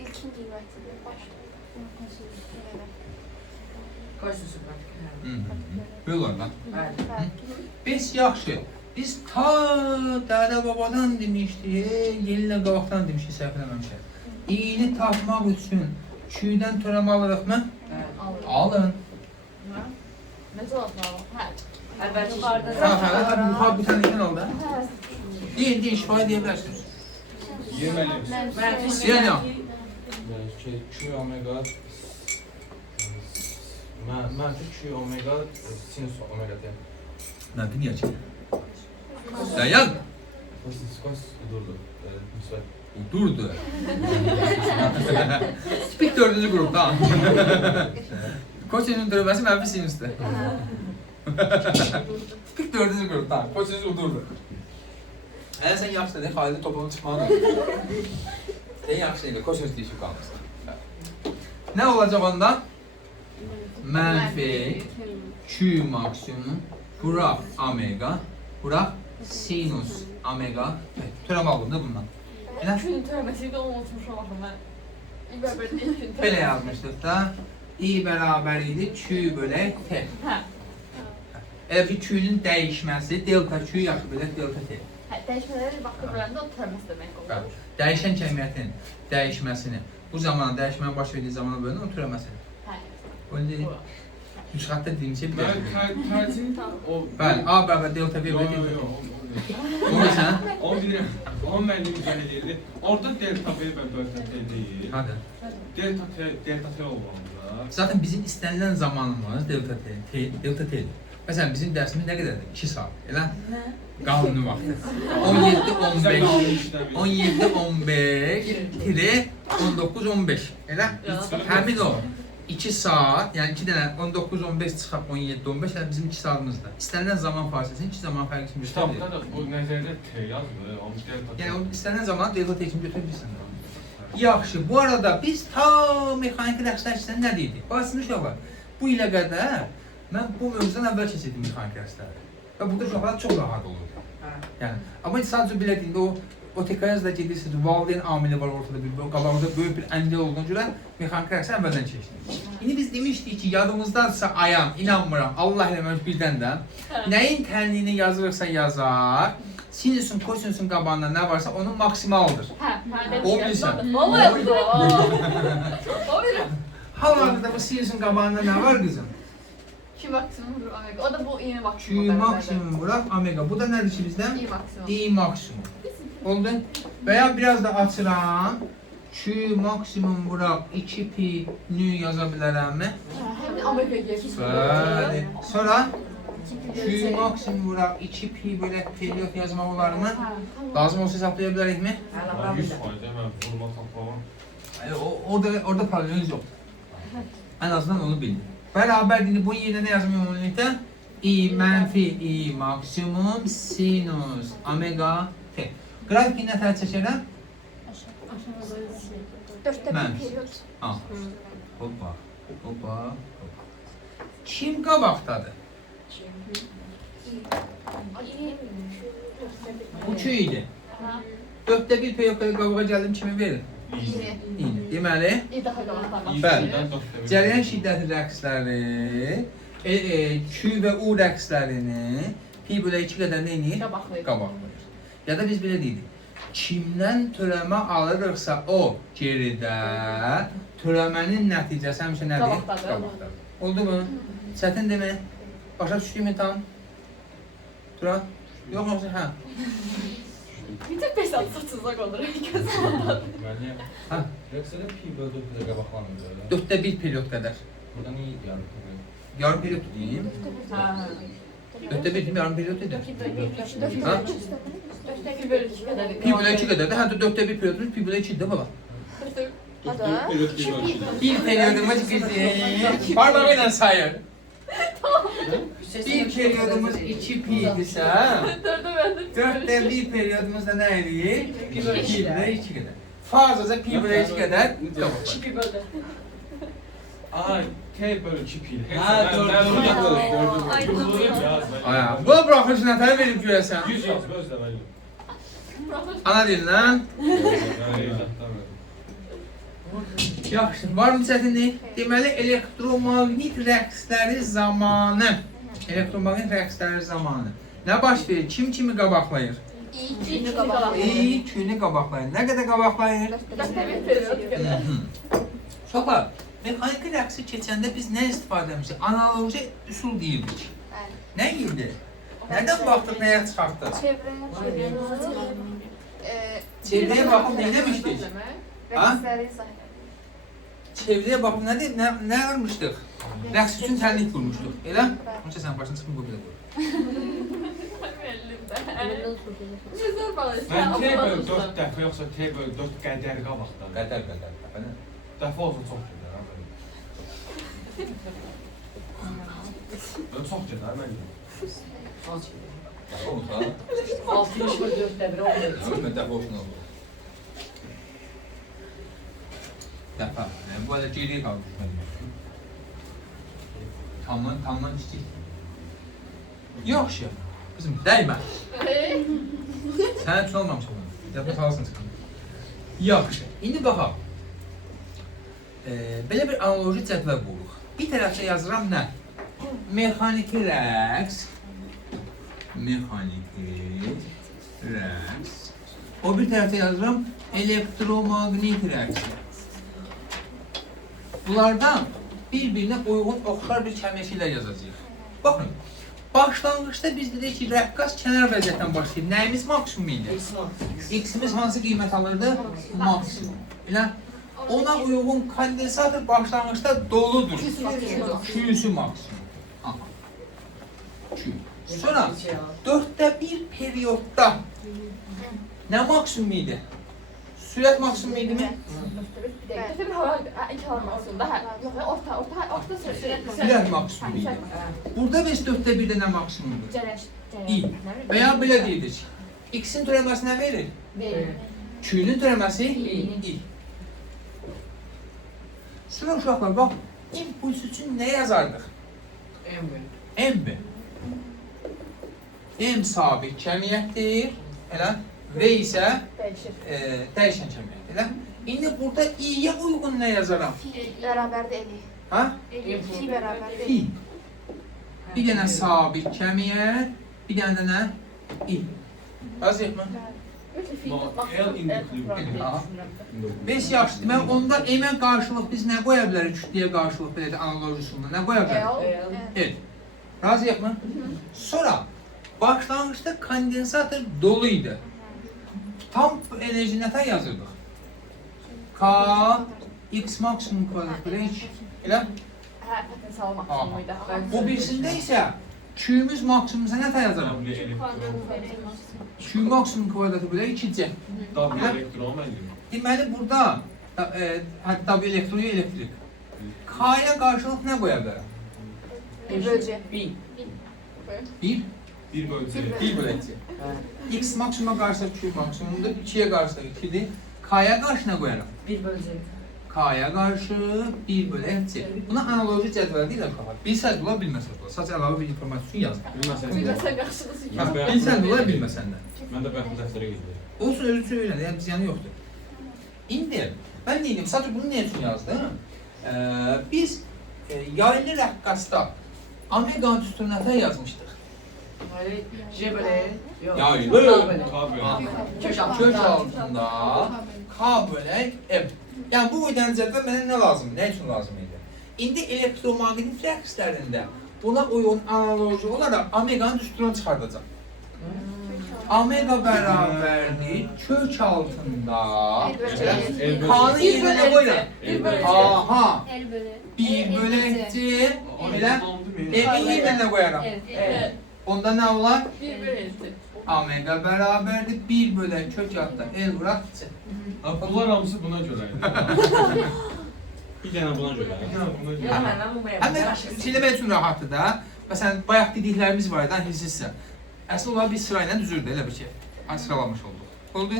ilkin qiyməti başlayır. Kosinüsü bırak. Böyle olar lan. Bəli. Biz yaxşı. Biz ta dədə babadan demişdik, yelinlə qabaqdan demişdik, səhv eləməmişəm. İ'ni tapmaq üçün Q'dən törəmə alırıq mı? Bəli. Alın. Necə olmalı? Hə. Əvvəlki Ha, bir tane oldu. Deyin, şifahi deyə bilərsiniz. Yemelim. Yəni, Q omega mənfi Q omega sinüs omega t. mənfi niyə çıxır? Dayan, Kosinüs durdu. Müsbət. durdu. Tipik dördüncü qrupda. Kosinüsün dövməsi mənfi sinüsdür. Tipik dördüncü qrupda. Kosinüs udurdu. Əgər sən yaxşı dedin, xalidi toplanıb çıxmalı. En yaxşı deyil, kosinüs deyişib qalmışsın. Nə olacaq onda? Mənfi Q maksimum, bura omega, bura sinus omega. Törəm aldım da bundan. Elə Gün törəməsi də unutmuşam axı mən. İbərbədə ilk gün belə yazmışdıq da. I bərabər idi Q bölək T. Hə. Elə bir Q'nun dəyişməsi delta Q yaxşı bölək delta T. Hə, dəyişmələri vaxtı böləndə o törəməsi demək olur. Bəli. Dəyişən kəmiyyətin dəyişməsini, bu zamana dəyişmənin baş verdiyi zamana bölünür, o türəməsini. Hə. Onu müsxətdə dediyim şey Ben bilirsin. tercihim o. Bəli, A bərabər delta V Yo bölək yo delta yo. T. Onu bilirsən? O bilirim. O mənim üzərində. Orada delta V və delta T deyil. Hadi. Delta T olmalıdır. Zaten bizim istənilən zamanımız delta T, delta T'dir. Məsələn, bizim dərsimiz nə qədərdir? 2 saat, elə? Qanuni vaxtı. 17-15 tiri 19-15, elə? Həmin o 2 saat, yəni 2 dənə 19-15 çıxaq 17-15, yəni bizim 2 saatımızdır. İstənilən zaman fasiləsini 2 zaman fərqini göstərir. Kitabda da bu nəzərdə T yazmır. O delta T. Yəni o istənilən zaman delta T kimi götürə bilirsən. Yaxşı, bu arada biz ta mexaniki dərslərçidən nə dedik? Baksın uşaqlar, bu ilə qədər mən bu mövzudan əvvəl keçirdim mexaniki dərsləri. Və burada uşaqlar çox rahat olur. Yəni, amma sadəcə belə deyində o tekayazda gedirsiniz, valideyn amili var ortada, qabağımızda böyük bir əngəl olduğuna görə mexaniki dərsləri əvvəldən keçdik. İndi biz demişdik ki, yadımızdansa ayam, inanmıram, Allah eləməmiş birdən də nəyin tənliyini yazırıqsa yazar, sinüsün, kosinüsün qabağında nə varsa onun maksimaldır. Hə, O bilirsən. Vallahi bu. O bilir. Hal-hazırda bu sinüsün qabağında nə var qızım? Q maksimumdur omega. O da bu i Q maksimum. maksimum bırak omega. Bu da nədir ki bizdən? i maksimum. I maksimum. Oldu. Veya biraz da açıram. Q maksimum bırak 2 pi nü yaza bilərəmmi? Hem de omega geçiyor. Bəli. Sonra Q maksimum bırak 2 pi bölək periyot yazmaq olarmı? Lazım olsa hesaplaya bilərikmi? 100% mən vurma tapamam. Orada problemimiz yok. En azından onu bilin. Beraberliğini bu yerine ne yazmıyor ümumilikdə? I mənfi I maksimum sinus omega t. Qrafiki nə tərəf çəkirəm? Dörtte Ben. bir periyot. Ha. Hoppa. Hoppa. Kim qabaqdadır? Bu Q idi. 4də 1 periodda qabağa gəldim kimi verir. İyni. Deməli, İyi daha qalaqlar. bəli. Birdən dörtdə bir. Cərəyan şiddəti rəqsləri Q və U rəqslərini pi bölə 2 qədər nə edir? Qabaqlayır. Qabaqlayır. Ya da biz belə deyirik. Kimdən törəmə alırıqsa o geridə, törəmənin nəticəsi həmişə nədir? Qabaqdadır. Oldu mu? Çətin demə. Başa düşdüyümü tam? Turan? Yox, yoxsa hə? Bütün 5 saat saçınıza qolur. Gözüm Müəllim. Hə. Rəqsədə pi bölü 4-də qabaqlanır. 4də 1 period qədər. Burada niyə yarım period? Yarım period deyim. Ha. 4də 1 deyim, yarım period edir. Ha? Bir bölü iki kadar. Pi bölə 2 qədər də, hətta 4də 1 periodumuz pi bölə 2-dir baba. Hadi. Bir periyodumuz bizim parmağı ilə sayır. Bir periyodumuz 2 pi'dirsə, Dördü ben de. 4də 1 periyodumuz da nə edir? Pi bölə 2 qədər. Fazaca pi bölə 2 qədər qabaqlar. Bir bölü. Ay, T bölü 2 pi. Ha, dördü Ay, Aya, bu buraxıcı nətər verib görəsən? 100 yaz, gözlə mən. Ana dilindən. Yaxşı, var mı çətinlik? Deməli, elektromaqnit rəqsləri zamanı. Elektromaqnit rəqsləri zamanı. Nə baş verir? Kim kimi qabaqlayır? İyi qabaqlayır. İyi, Q-ni qabaqlayır. Nə qədər qabaqlayır? Dörtte bir periyot kadar. Uşaqlar, mexaniki rəqsi keçəndə biz nə istifadə etmişik? Analoji üsul deyirdik. Nə idi? Nədən baxdıq, nəyə çıxartdıq? Çevrəyə baxıb nə demişdik? Rəqsləri izah edelim. Çevrəyə baxıb nə almışdıq? Rəqs üçün tənlik qurmuşduq, elə? Onca sən başını çıxın, bu belə qoy. Güzel bana. Mən T bölü 4 dəfə yoxsa T bölü 4 qədər qabaqdan. Qədər. Dəfə olsa çox gedər. Çox gedər mən. Olsa, 60 bölü 4'te bir oldu. mən dəfə olsun olur. Dəfə, bu arada geriyə qalmış. Tamdan kiçik. Yaxşı, bizim dəymə. Sən üçün olmamış olan. Dəfə salsın çıxın. Yaxşı, indi baxaq. Belə bir analoji cədvəl buluq. Bir tərəfdə yazıram nə? Mexaniki rəqs. O bir tərəfdə yazıram elektromaqnit rəqs. Bunlardan bir-birinə uyğun oxşar bir kəmiyyətlər yazacağıq. Baxın, başlanğıçda biz dedik ki, rəqqas kənar vəziyyətdən başlayıb. Nəyimiz maksimum idi? X-imiz hansı qiymət alırdı? Maksimum. Elə ona uyğun kondensator başlanğıçda doludur. Q'su maksimum. Aha. Q. Sonra 4də 1 periyodda nə maksimum idi? Sürət maksimum idi mi? Dörtte bir hava, iki hava maksimum. Daha, yok, orta süre. Sürət maksimum idi. Burada biz 4də 1-də nə maksimumdur? İ. Və ya belə deyirik. X-in türəməsi nə verir? Q-nun türəməsi İ. Sıra uşaqlar, bax, impuls üçün nə yazardıq? M. M sabit kəmiyyətdir, elə? V isə dəyişən kəmiyyətdir, elə? İndi burada İ-yə uyğun nə yazaram? Beraber de eli. Ha? Fi beraber de Fi. Bir dənə sabit kəmiyyət, bir dənə də nə? İ. Razıyıq mı? Aha. 5 yaxşı. Demək, onda M-ə qarşılıq biz nə qoya bilərik? Kütləyə qarşılıq belə də analoji üsulda nə qoya bilərik? Evet. Razıyıq mı? Sonra başlanğıçda kondensator dolu idi. Tam enerji nətər yazırdıq? K X maksimum kvadrat bölü 2. Elə? Potansiyel maksimumuydu. Bu birisində isə Q'müz maksimumsa nətər yazarıq? Q maksimum kvadratı bölü 2C. W elektron mən deyim. Deməli, burada hətta elektronu elektrik. K-ya qarşılıq nə qoya bilərəm? bölce. 1. Bir böləcək. 1 bölək c. X maksimuma qarşı Q maksimumdur, 2'ye qarşı 2'dir. K'ya qarşı nə qoyaram? Bir böləcək. K'ya qarşı 1 bölək c. Buna analoji cədvəl deyil uşaqlar. Bilsəz ola, bilməsəz ola. Sadəcə əlavə bir informasiya üçün yazdım. Bilməsən də. Bilməsən qarşınızı Bax, bilsən də ola, bilməsən də. Mən də bəxtli dəftərə gedirəm. Olsun, özü üçün öyrən, yəni ziyanı yoxdur. İndi mən deyim, sadəcə bunu nə üçün yazdım? Biz yaylı rəqqasda Amerikan düsturuna yazmışdıq. Böyle J bölək. Yox. Yaylı. K bölək. K bölək. Kök Kök altında. altında K bölək M. Yəni bu ödəniz cədvəl mənə nə lazım? Nə üçün lazım idi? İndi elektromaqnit rəqslərində buna uyğun analoji olaraq Amerikan düsturunu çıxardacaq. Omega bərabərdir kök altında K'nın yerinə nə qoyuram? Bir bölək. Aha, El bölü. 1 bölək C, elə M'in yerinə nə qoyaram? Evet. Onda nə olar? Bir bölək. Omega bərabərdir 1 bölək kök altında L vuraq C. Bunlar hamısı buna görə idi. Bir dənə buna görə. Bir dənə buna görə. Yox, məndən bu Həm də mənim. söyləmək üçün rahatdır da. Məsələn, bayaq dediklərimiz var da, hissizsə. Əslində onlar bir sırayla düzürdü, elə bir şey. Sıralamış olduq. Oldu?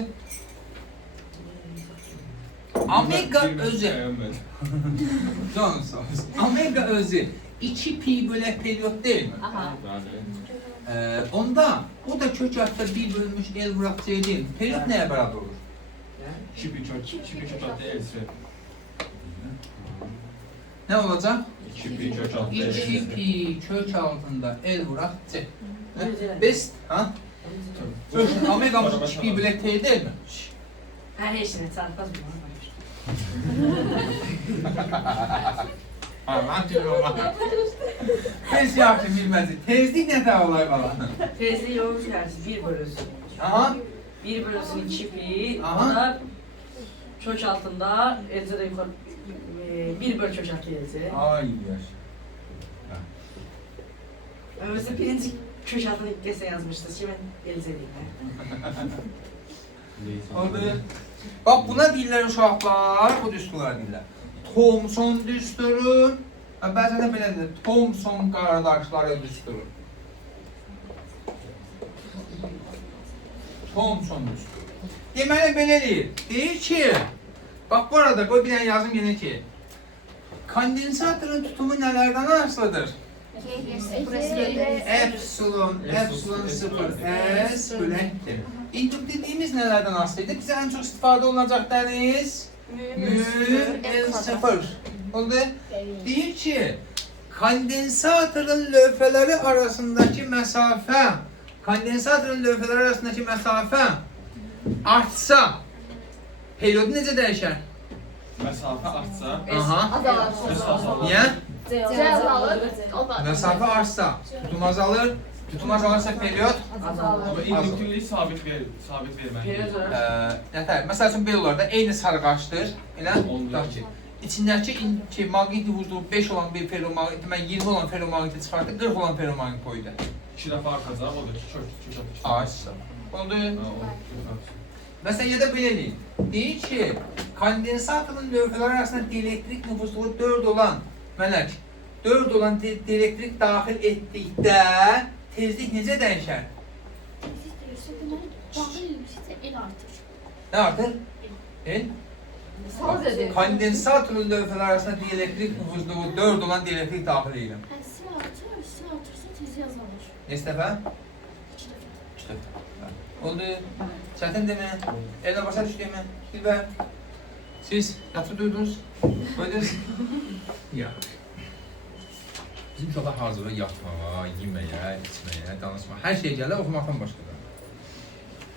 Omega özü, canım sağ olsun. Omega özü 2 pi bölək periyod deyilmi? Aha. Onda o da kök altında 1 bölünmüş L vuraq C deyil. Periyod nəyə bərabər olur? 2 pi kök altı elsi. Nə olacaq? 2 pi kök altı 2 elsi. pi kök altında L vuraq C. Best, ha? Omega'mız 2 pi bölək T deyilmi? Hə, heç nə, çarpmaz bu. Aman canım. Biz yaxşı bilməzik. Tezlik nə də olay falan. Tezliği yoğurmuş gəlsin, 1 bölünsün. Aha. 1 bölünsün 2 pi, Aha. o da kök altında, elcə də yuxarı, 1 böl kök altı elcə. Ay yaş. Mesela birinci kök altını ilk kez yazmışdınız ki, mən elcə deyim. Oldu. Bax buna deyirlər uşaqlar, bu düsturlar deyirlər. Thomson düsturu, bəzən də belə deyirlər, Thomson qardaşları düsturu. Thomson düsturu. Deməli belə deyir. Deyir ki, bax bu arada qoy bir dənə yazım yenə ki, kondensatorun tutumu nələrdən asılıdır? Epsilon 0 S böləkdir. İnduk dediğimiz nələrdən asılıydı? Bizə ən çox istifadə olunacaq dəniz mü L0. Oldu? Deyir ki, kondensatorun lövhələri arasındakı məsafə artsa, periyodu necə dəyişər? Məsafə artsa, Aha. Azalar. Niyə? C azalır. O da. Məsafə artsa, tutum azalır. Tutum azalırsa periyod Azalır. amma induktivliyi sabit verməlidir. Period olarak. nətər? Məsəl üçün belə olar da, eyni sarıqaşdır. Elə tutaq ki, içindəki maqnit nüfuzluğu 5 olan bir ferromaqnit, mən 20 olan ferromaqniti çıxartdı, 40 olan ferromaqnit qoydu. 2 dəfə artacaq, o da ki, kök altı. Ağaçsa. Oldu. Ha, o kök altı. Məsələn, ya da belə deyil. Deyir ki, kondensatorun lövhələri arasında dielektrik nüfuzluğu 4 olan, mələk, 4 olan dielektrik daxil etdikdə tezlik necə dəyişər? El artır. Nə artır? El? Sadece. Kondensatorun lövhələri arasında dielektrik nüfuzluğu 4 olan dielektrik daxil edirəm. Sil artırsa tezi azalır. Neçə dəfə? 2 dəfə. Oldu. Çətin demə. Elə başa düşdüyümə. Dilbər. Siz yatıb durdunuz. Qoydunuz. Ya. Bizim uşaqlar hazırda yatmağa, yeməyə, içməyə, danışmağa. Hər şey gəlir, oxumaqdan başqa.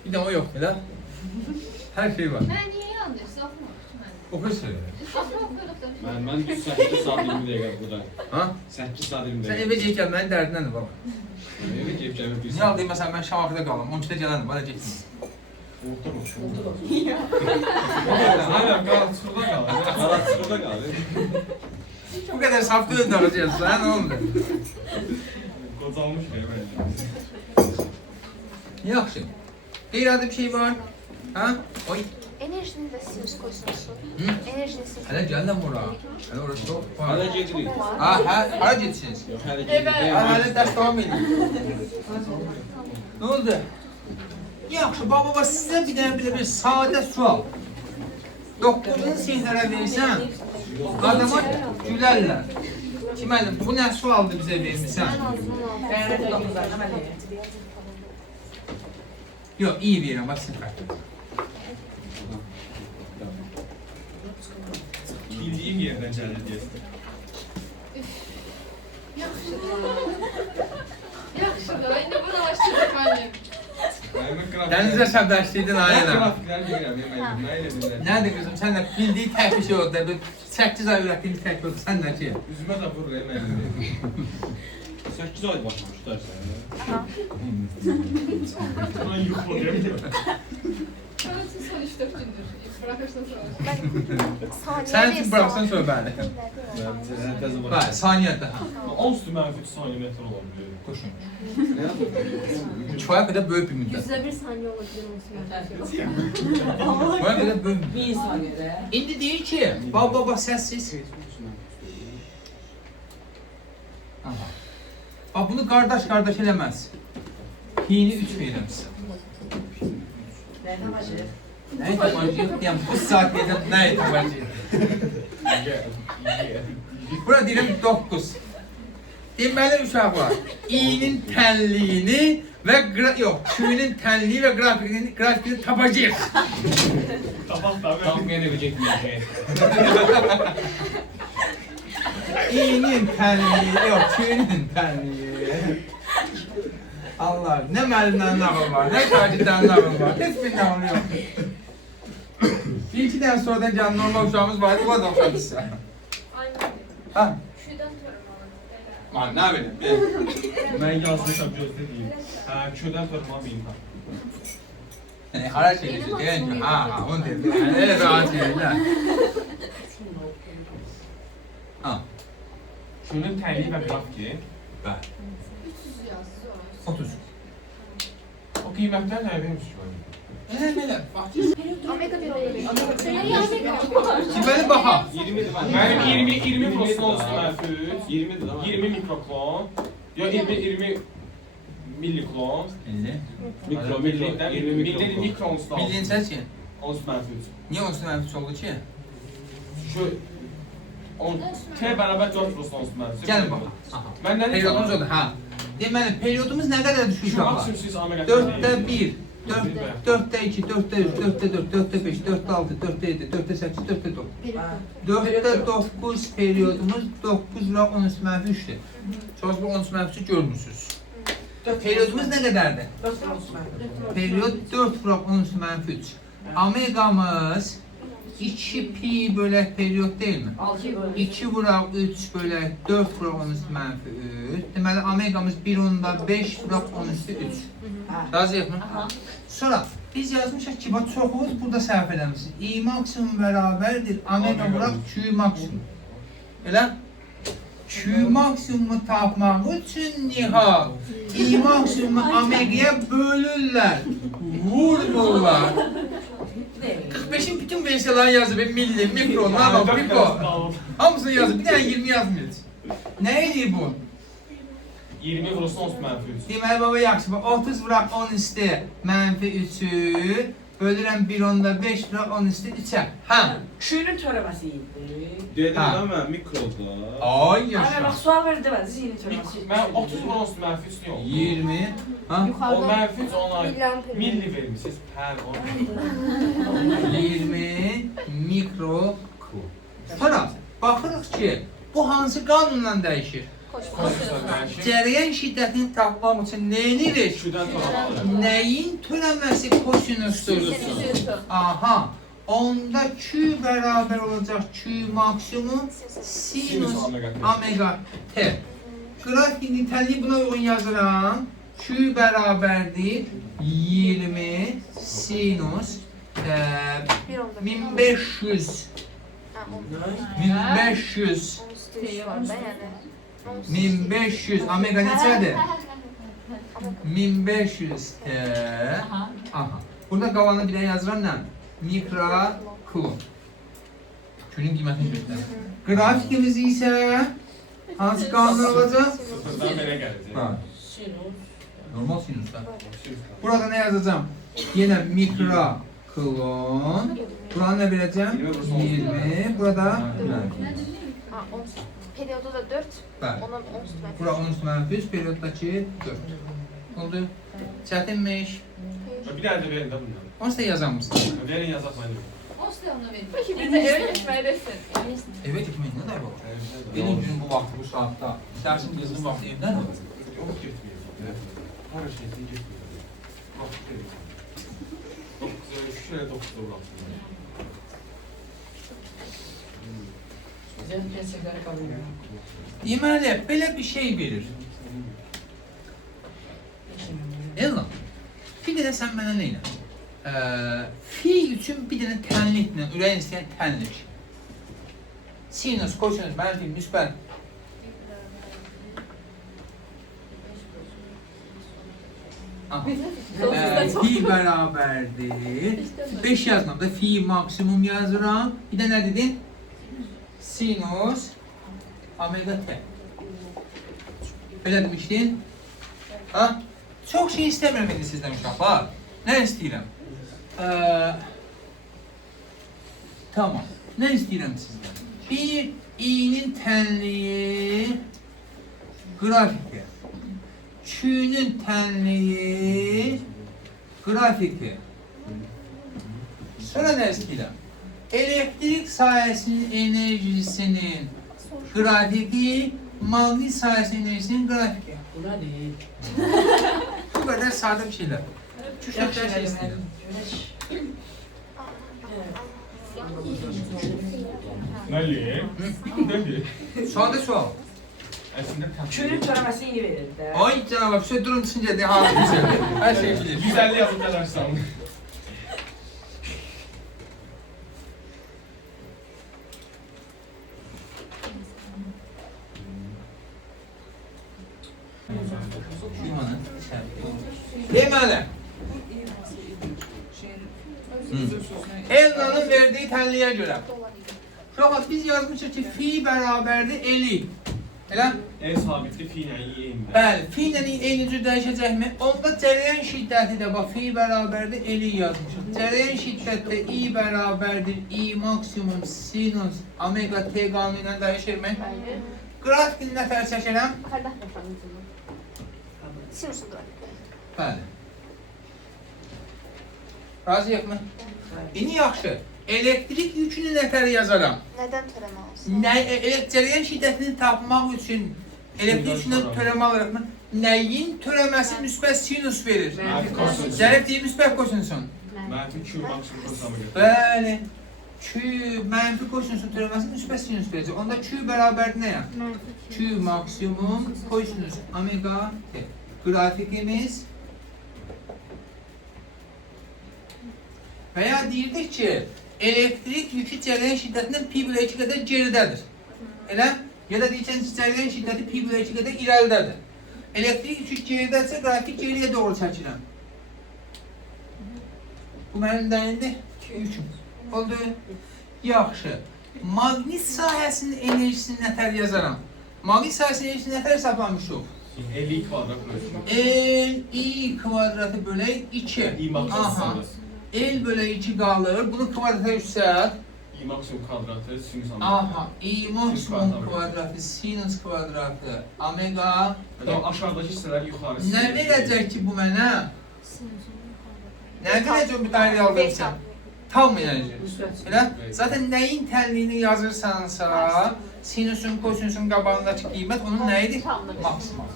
Bir də o yoxdur da. Hər şey var. Mən niyə yanlışsa oxumamışım mən. Oxursun. Mən düz 8 saat 20 dəqiqə buradayım. Ha? 8 saat 20 Sən dəqiqə. evə gec gəl, mənim dərdinəndir baba. Evə gəlib gəlib bir Niyə aldın məsələn, mən Şamaxıda qalım, 12-də gələndim, bana getsin. Orta mı? Aynen, Qalaçıqda qalır. Qaraçıqda qalır. Bu qədər saf deyil dağıcıyasın, hə? Nə oldu? Qocalmış bence. Yaxşı. Qeyri-adi bir şey var. Ha? Oy. Enerjinin de sinüs koysunuz. Hı? Enerjinin sinüs. Hələ gələm ora. Hələ orası çok var. Hala gedirik. Ha, hara getsiniz? Yox, hələ gedirik. Hələ dərs davam edir. Ne oldu? Yaxşı, baba sizə bir dənə belə bir sadə sual. 9-cu siniflərə versən, adama gülərlər. Ki, müəllim, bu nə sualdır bizə vermirsən? Bəyanət 9'dan hemen iyi. Yox, iyi verirəm, bax sinifə. Bildiyim yerdən gəlir deyəsən. Yaxşı da, indi buna başlayacaq annem. Mənim qrafik. Dənizə səbdəşdiydin ayına. Qrafikləri bilirəm, mən nə elədim? Nədir qızım, sən də bildiyi təhvil şey oldu da, 8 ay öyrətdiyin bir təhvil oldu, sən nə ki? Üzümə də vurur mənim. 8 ay başlamış dərsən. Buna yuxulayım. Şöyle son 3-4 gündür. Bırakırsan sonra. Saniye Sən üçün bıraxsan söhbəli. Mən təzə Bax, saniyyədə. 10 üstü mənfi sanimetr ola bilir. Qoşun. Kifayət qədər böyük bir müddət. %1 saniye olabilir olsun. Kifayət qədər böyük bir müddət. 1000 saniyede. İndi deyir ki, baba səssiz. Aha. Bax, bunu qardaş eləməz. Pini 3 verirəm sizə. Ne yapacağız? Nə etməcəyim? Yəni, bu saat deyəcəm, nə etməcəyim? Bura deyirəm 9. Deməli uşaqlar, i'nin tənliyini və Q'nin tənliyi və qrafikini tapacağıq. Tapaq da Tam qeyd edəcək bir i'nin tənliyi, Q'nin tənliyi. Allah, nə müəllimdən nağıl var, nə şagirddən nağıl var, heç bir nağıl yox. Bir-iki dənə sonradan gələn normal uşağımız var, o da oxşadı sizə. Aynen. Ha, Şuradan törüm alın. man, nə bilim. Mən yazmışam gözdə deyim. Hə, ködən törmə bilməm. Yəni, hara şey deyəcək, deyən ki, ha, onu deyil, elə rahat yerlər. Ha, Şunun tənliyi və qrafiki. bəli, 300 yaz. 30. O qiymətlər nə vermiş ki? Elə, bax, Omega 1 olabilir. deməli baxaq. 20'dir ben. Mənim 20 proston üstü mənfi 3. 20'dir ama. 20 mikroklon. Ya 20 milliklon. 50. Mikro, mikro. 20 mikro. Mikron üstü Milliyin səsi. 10 üstü mənfi 3. Niyə onun üstünə mənfi oldu ki? Şu 10 T bərabər 4 proston üstü mənfi. Gəlin baxaq. Aha. Mən nə Periyodumuz odur, ha. Deməli, periyodumuz nə qədər düşmüş Şu uşaqlar? maksimum siz omega 4'də 1, 4'də 2, 4'də 3, 4'də 4, 4'də 5, 4'də 6, 4'də 7, 4'də 8, 4'də 9. 4'də 9 periyodumuz 9 ilə 10 üstü mənfi 3'dür. Çox bu 10 üstü mənfi 3 görmürsünüz. Periyodumuz nə qədərdir? 4 proston. Periyod 4 vuraq 10 üstü mənfi 3. Omegamız 2 pi bölək periyod deyilmi? 6 bölü. 2 vuraq 3 bölək 4 vuraq 10 üstü mənfi 3. Deməli, omegamız 1/5 vuraq 10 üstü 3. Razıyıq mı? Sonra biz yazmışıq ki, bax çoxumuz burada səhv eləmişik. I maksimum bərabərdir omega vuraq Q maksimum. Elə? Q maksimumu tapmaq üçün Nihal I maksimumu omegaya bölürlər, vurmurlar. 45'in bütün versiyalarını yazıb, milli, mikro, nano, pico. Hamısını yazıb, bir dənə 20 yazmıyoruz. Nə edir bu? 20 proston üstü mənfi 3. Deməli baba yaxşı, 30 vuraq 10 üstü mənfi 3'ü bölürəm 1/5 vuraq 10 üstü 3'ə. Hə? Q'nun törəməsiydi. Dedim Ha. da mən mikroda. Ay Ay, yaşa. bax sual verdi mən, zihni törəməsi. Mən 30 proston üstü mənfi 3 yox. 20. Ha? O mənfi 3 ona Milli milli vermişsiniz. Hər o. 20 mikro kub. Sonra baxırıq ki, bu hansı qanunla dəyişir? Cərəyan şiddətini tapmaq üçün nə edirik? Şudan törəmə. Nəyin törəməsi kosinüsdür? Aha. Onda Q bərabər olacaq Q maksimum sinus omega T. Qrafinin tənliyi buna uyğun yazıram. Q bərabərdir 20 sinus 1500 1500 1500 omega neçədir? 1500 T. Aha. Burada qalanı bir də yazıram nə? mikroklon. Q'nun qiymətini göstərir. Qrafikimiz isə hansı qanun olacaq? Sıfırdan belə gələcək. Ha, Sinus. normal sinusda. Burada nə yazacağım? Yenə mikroklon. Buranı nə verəcəm? 20. Burada Ha, 10. Periyodu da 4. bəli. Onun 10 üstüne. Bura 10 üstü mənfi 3, periyoddakı 4. Oldu. Çətinmiş. Bir dənə də verin də bundan. Onsuz da yazamısınız. Verin yazaq mən də. Olsun da ona verin. Peki bir de eve geçmeyi desin. Evə getmək nə dərb olur? Benim gün bu vaxt, bu saatda, dərsin qızın vaxtı evdən olur. Yox getməyir. Hər şeydən getməyir. Vaxt verir. 9-a 9-da uğraşsın. Zəhmət sigara kabul edirəm. Deməli, belə bir şey verir. Ella, bir də sən mənə neynə? Fi üçün bir dənə tənliklə, ürəyin istəyən tənlik. Sinus, kosinus, mənfi, müsbət. Fi bərabərdir. 5 yazmam da fi maksimum yazıram. Bir də nə dedin? Sinus omega t. Belə demişdin? Ha? Çox şey istəmirəm indi sizdən uşaqlar. Nə istəyirəm? Tamam. Nə istəyirəm sizdən? Bir i'nin tənliyi qrafiki. Q'nun tənliyi qrafiki. Sonra nə istəyirəm? Elektrik sahəsinin enerjisinin qrafiki, maqnit sahəsinin enerjisinin qrafiki. Bu da deyil. Bu qədər sadə bir şeylər. Çox şey istəyirəm. Nəli? Nəli? Sadə sual. Əslində Çürük törəməsi indi verir də. Ay cənab, şey durun düşüncə de halı güzel. Hər şey bilir. 150 yazıb gələrsən. Deməli. Ella'nın verdiği tənliyə görə. Uşaqlar, biz yazmışıq ki, fi bərabərdir eli. Elə? En sabitli fi ilə eyni. Bəli, fi ilə eyni cür dəyişəcəkmi? Onda cərəyan şiddəti də bax, fi bərabərdir eli yazmışıq. Cərəyan şiddətdə i bərabərdir i maksimum sinus omega t qanunu ilə dəyişirmi? Qrafikini nə tər çəkirəm? Yukarıda yapalım. Sinusun grafiği. Bəli. Razıyıq mı? İndi yaxşı. Elektrik yükünü nə tər yazaram? Neden töreme olsun? Cərəyan şiddətini tapmaq üçün elektrik yükündən törəmə alırıq mı? Nəyin törəməsi müsbət sinus verir? Zərif deyil, müsbət kosinüsün. Mənfi Q maksimum kosinüsü. Bəli. Q mənfi kosinüsün törəməsi müsbət sinus verəcək. Onda Q bərabərdir nəyə? Q maksimum kosinüs omega t. Qrafikimiz və ya deyirdik ki, elektrik yükü cərəyan şiddətindən pi bölü 2 qədər geridədir. Elə? Ya da deyəcəksən ki, cərəyan şiddəti pi bölü 2 qədər irəlidədir. Elektrik yükü geridədirsə, qrafik geriyə doğru çəkirəm. Bu mənim dəyindi yüküm. Oldu? Yaxşı. Maqnit sahəsinin enerjisini nətər yazaram? Maqnit sahəsinin enerjisini nətər hesablamışıq? 50 kvadrat bölü. I kvadratı bölək 2. I maksimum. L bölü 2 qalır. Bunu kvadrata yüksəlt. I maksimum kvadratı sinüs omega. Aha. I maksimum kvadratı sinüs kvadratı omega. Aşağıdakı hissələr yuxarı. Nə verəcək ki bu mənə? Nə verəcək bu dairə alırsan? Tam enerji. Elə? Zaten nəyin tənliyini yazırsansa, sinüsün, kosinüsün qabağındakı qiymət onun nə idi? Maksimum.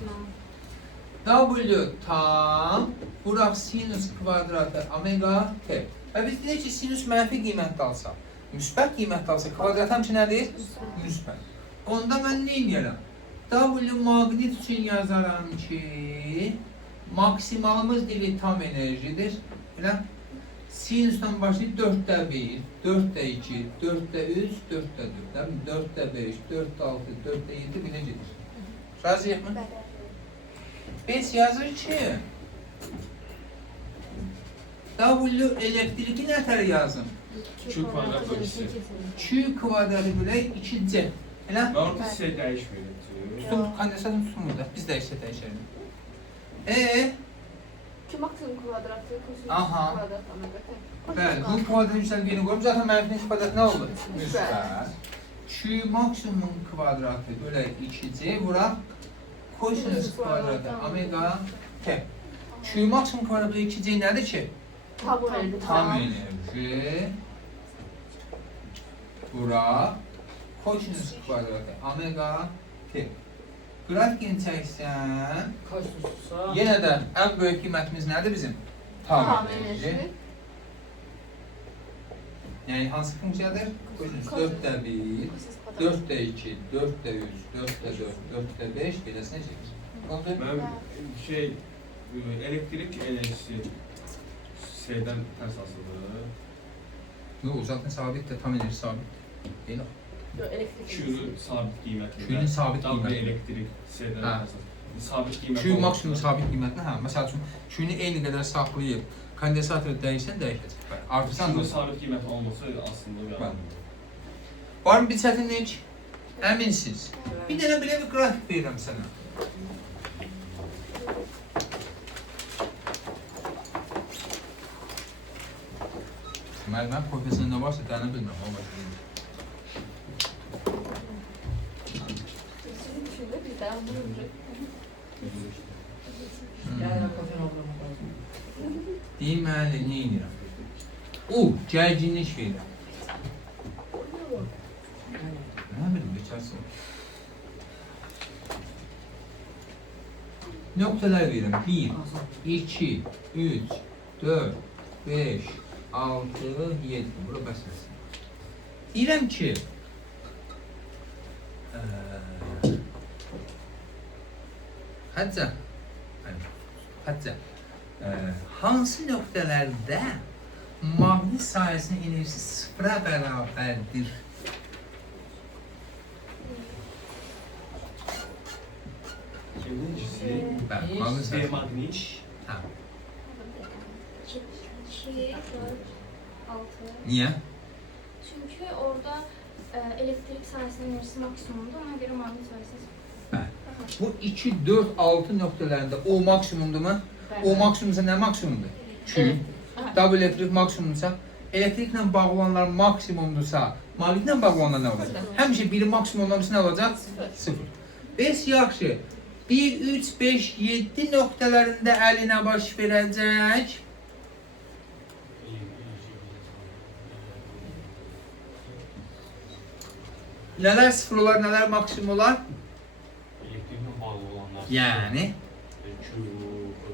W tam, buraq sinüs kvadratı omega t. Və biz deyək ki, sinüs mənfi qiymətdə alsa, müsbət qiymətdə alsa, kvadrat həmçə nədir? Müsbət. Onda mən nə edəyərəm? W maqnit üçün yazaram ki, maksimalımız dili tam enerjidir. Elə? Sinüsdən başlayıb 4-də 1, 4-də 2, 4-də 3, 4-də 4, 4-də 5, 4-də 6, 4-də 7 belə gedir. Razıyıq mı? Biz yazır ki, W elektriki nə tərə yazım? Q kvadrat bölü C. Q kvadratı bölək 2C. Elə? Və orada C dəyişmir. Tutum, kondensatın tutumu da. Biz dəyişsə dəyişəlim. Q maksimum kvadratı, kosinüs Aha. kvadrat omega T. Bəli, bu kvadratı yüksəlgiyini qoyum. Zaten mənfinin kvadratı nə oldu? Müsbət. Q maksimum kvadratı bölək 2C vuraq kosinüs kvadratı omega T. Q maksimum kvadratı bölək 2C nədir ki? Tam enerji. Tam enerji vuraq kosinüs kvadratı omega T. Qrafikini çəksən, Kosinüssə. yenə də ən böyük qiymətimiz nədir bizim? Tam Tam enerji. enerji. Yəni hansı funksiyadır? Kosinüs 4də 1, Kosinüs kvadrat. 4də 2, 4də 3, 4də 4, 4də 5 beləsinə çəkir. Oldu? Mən elektrik enerjisi C-dən tərs asılıdır. Yox, zaten sabitdir, tam enerji sabitdir. Elə. Q-nun sabit qiymətinə. Q-nun sabit W qiymətinə. elektrik C-dən Hə. tərs asılıdır. Sabit qiymət Q maksimum sabit qiymətinə, hə, məsəl üçün Q-ni eyni qədər saxlayıb kondensatoru dəyişsən dəyişəcək. Artırsan Q-nun da. sabit qiymət olması aslında bir Bəli. anlamdır. Var mı bir çətinlik? Əminsiz. Bir dənə belə bir qrafik verirəm sənə. Mən profesorun nə varsa dənə bilmirəm, amma başlayayım. Sizin düşündüğü bir daha bunu Yəni kofein almaq lazım. Deməli, nə edirəm? Gərginlik verirəm. Nə bilim, geçərsin. Nöqtələr verirəm. 1, 2, 3, 4, 5, 6, 7. Bura bəsləsin. Deyirəm ki, Həccə, hansı nöqtələrdə maqnit sahəsinin enerjisi sıfıra bərabərdir? Birincisi, Bəli, maqnit sahəsi. demagnet. Hə. 2, 4, 6. Niyə? Çünkü orada elektrik sahəsinin enerjisi maksimumdur. Ona göre maqnit sahəsi Bu 2, 4, 6 nöqtələrində O maksimumdur mu? O maksimumsa nə maksimumdur? Q. W elektrik maksimumsa, elektriklə bağlı olanlar maksimumdursa, maqnitlə bağlı olanlar nə olacaq? Həmişə biri maksimum olmamışsa nə olacaq? 0. Bəs yaxşı. 1, 3, 5, 7 nöqtələrində əlinə baş verəcək. Nələr sıfır olar, nələr maksimum olar? Elektriklə bağlı olanlar. Yəni? Q,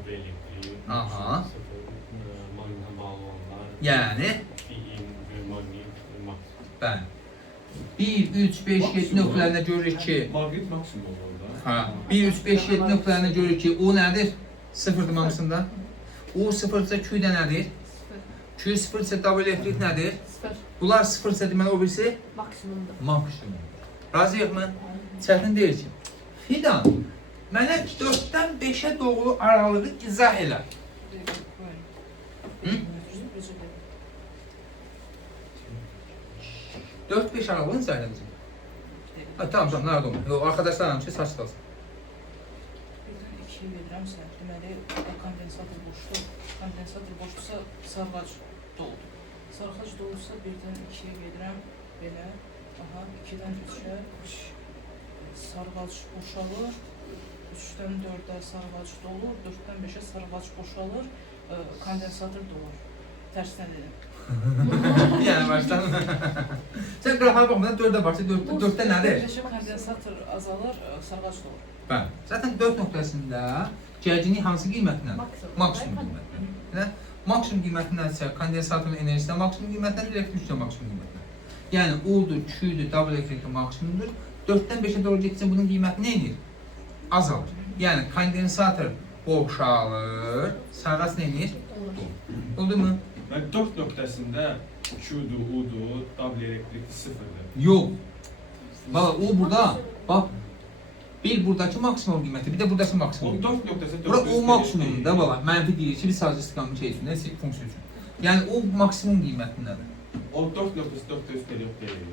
elektrik. Aha. Maqnitlə bağlı olanlar. Yəni? Maqnit, maksimum. Bəli. 1, 3, 5, 7 nöqtələrində görürük ki, Maqnit maksimum olur da. hə, 1, 3, 5, 7 nöqtələrində görürük ki, O nədir? Sıfırdır hamısında. O sıfırsa Q də nədir? Q sıfırsa W elektrik nədir? Sıfır. Bunlar sıfırsa deməli o birisi Maksimumdur. maksimum. Razıyıq mı? Çətin deyil ki. Fidan, mənə 4-dən 5-ə doğru aralığı izah elə. Hı? 4-5 aralığını izah elə bizim. Ha, tamam, tamam, nerede olma. Yok, arkadaşlar hanım şey saç kalsın. Birdən 2-yə verirəmsə, deməli, kondensator boşdur. Kondensator boşdursa, sarğac doldu. Sarğac dolursa, birdən 2-yə verirəm, belə. Aha, 2-dən 3-ə, sarğac boşalır. 3-dən 4-ə sarğac dolur, 4-dən 5-ə sarğac boşalır, kondensator dolur. Tərsinə dedim. Yani baştan. Sen grafiğe bakmadan 4'e başla, 4'te nedir? 5-ə kondensator azalır, sarğac dolur. Bəli. Zaten 4 nöqtəsində gərginlik hansı qiymətinə? Maksimum. Maksimum qiymətinə. Nə? Maksimum qiymətindən isə kondensatorun enerjisi də maksimum qiymətdən, elektrik də maksimum qiymətdən. Yəni O-dur, Q-dur, W elektrik də maksimumdur. 4-dən 5-ə doğru getsə bunun qiyməti nə edir? Azalır. Yəni kondensator boşalır, sarğac nə edir? Oldu mu? Və 4 nöqtəsində Q-dur, U-dur, W elektrik sıfırdır. Yox. Bax, o burada, bax, Bir buradakı maksimum qiyməti, bir də buradakı maksimum O qiyməti. 4.4 Bura o maksimumda bala, mənfi deyir ki, bir sadəcə istiqamlı şey üçün, nəsə funksiya üçün. Yəni o maksimum qiyməti nədir? O 4.4 period deyil.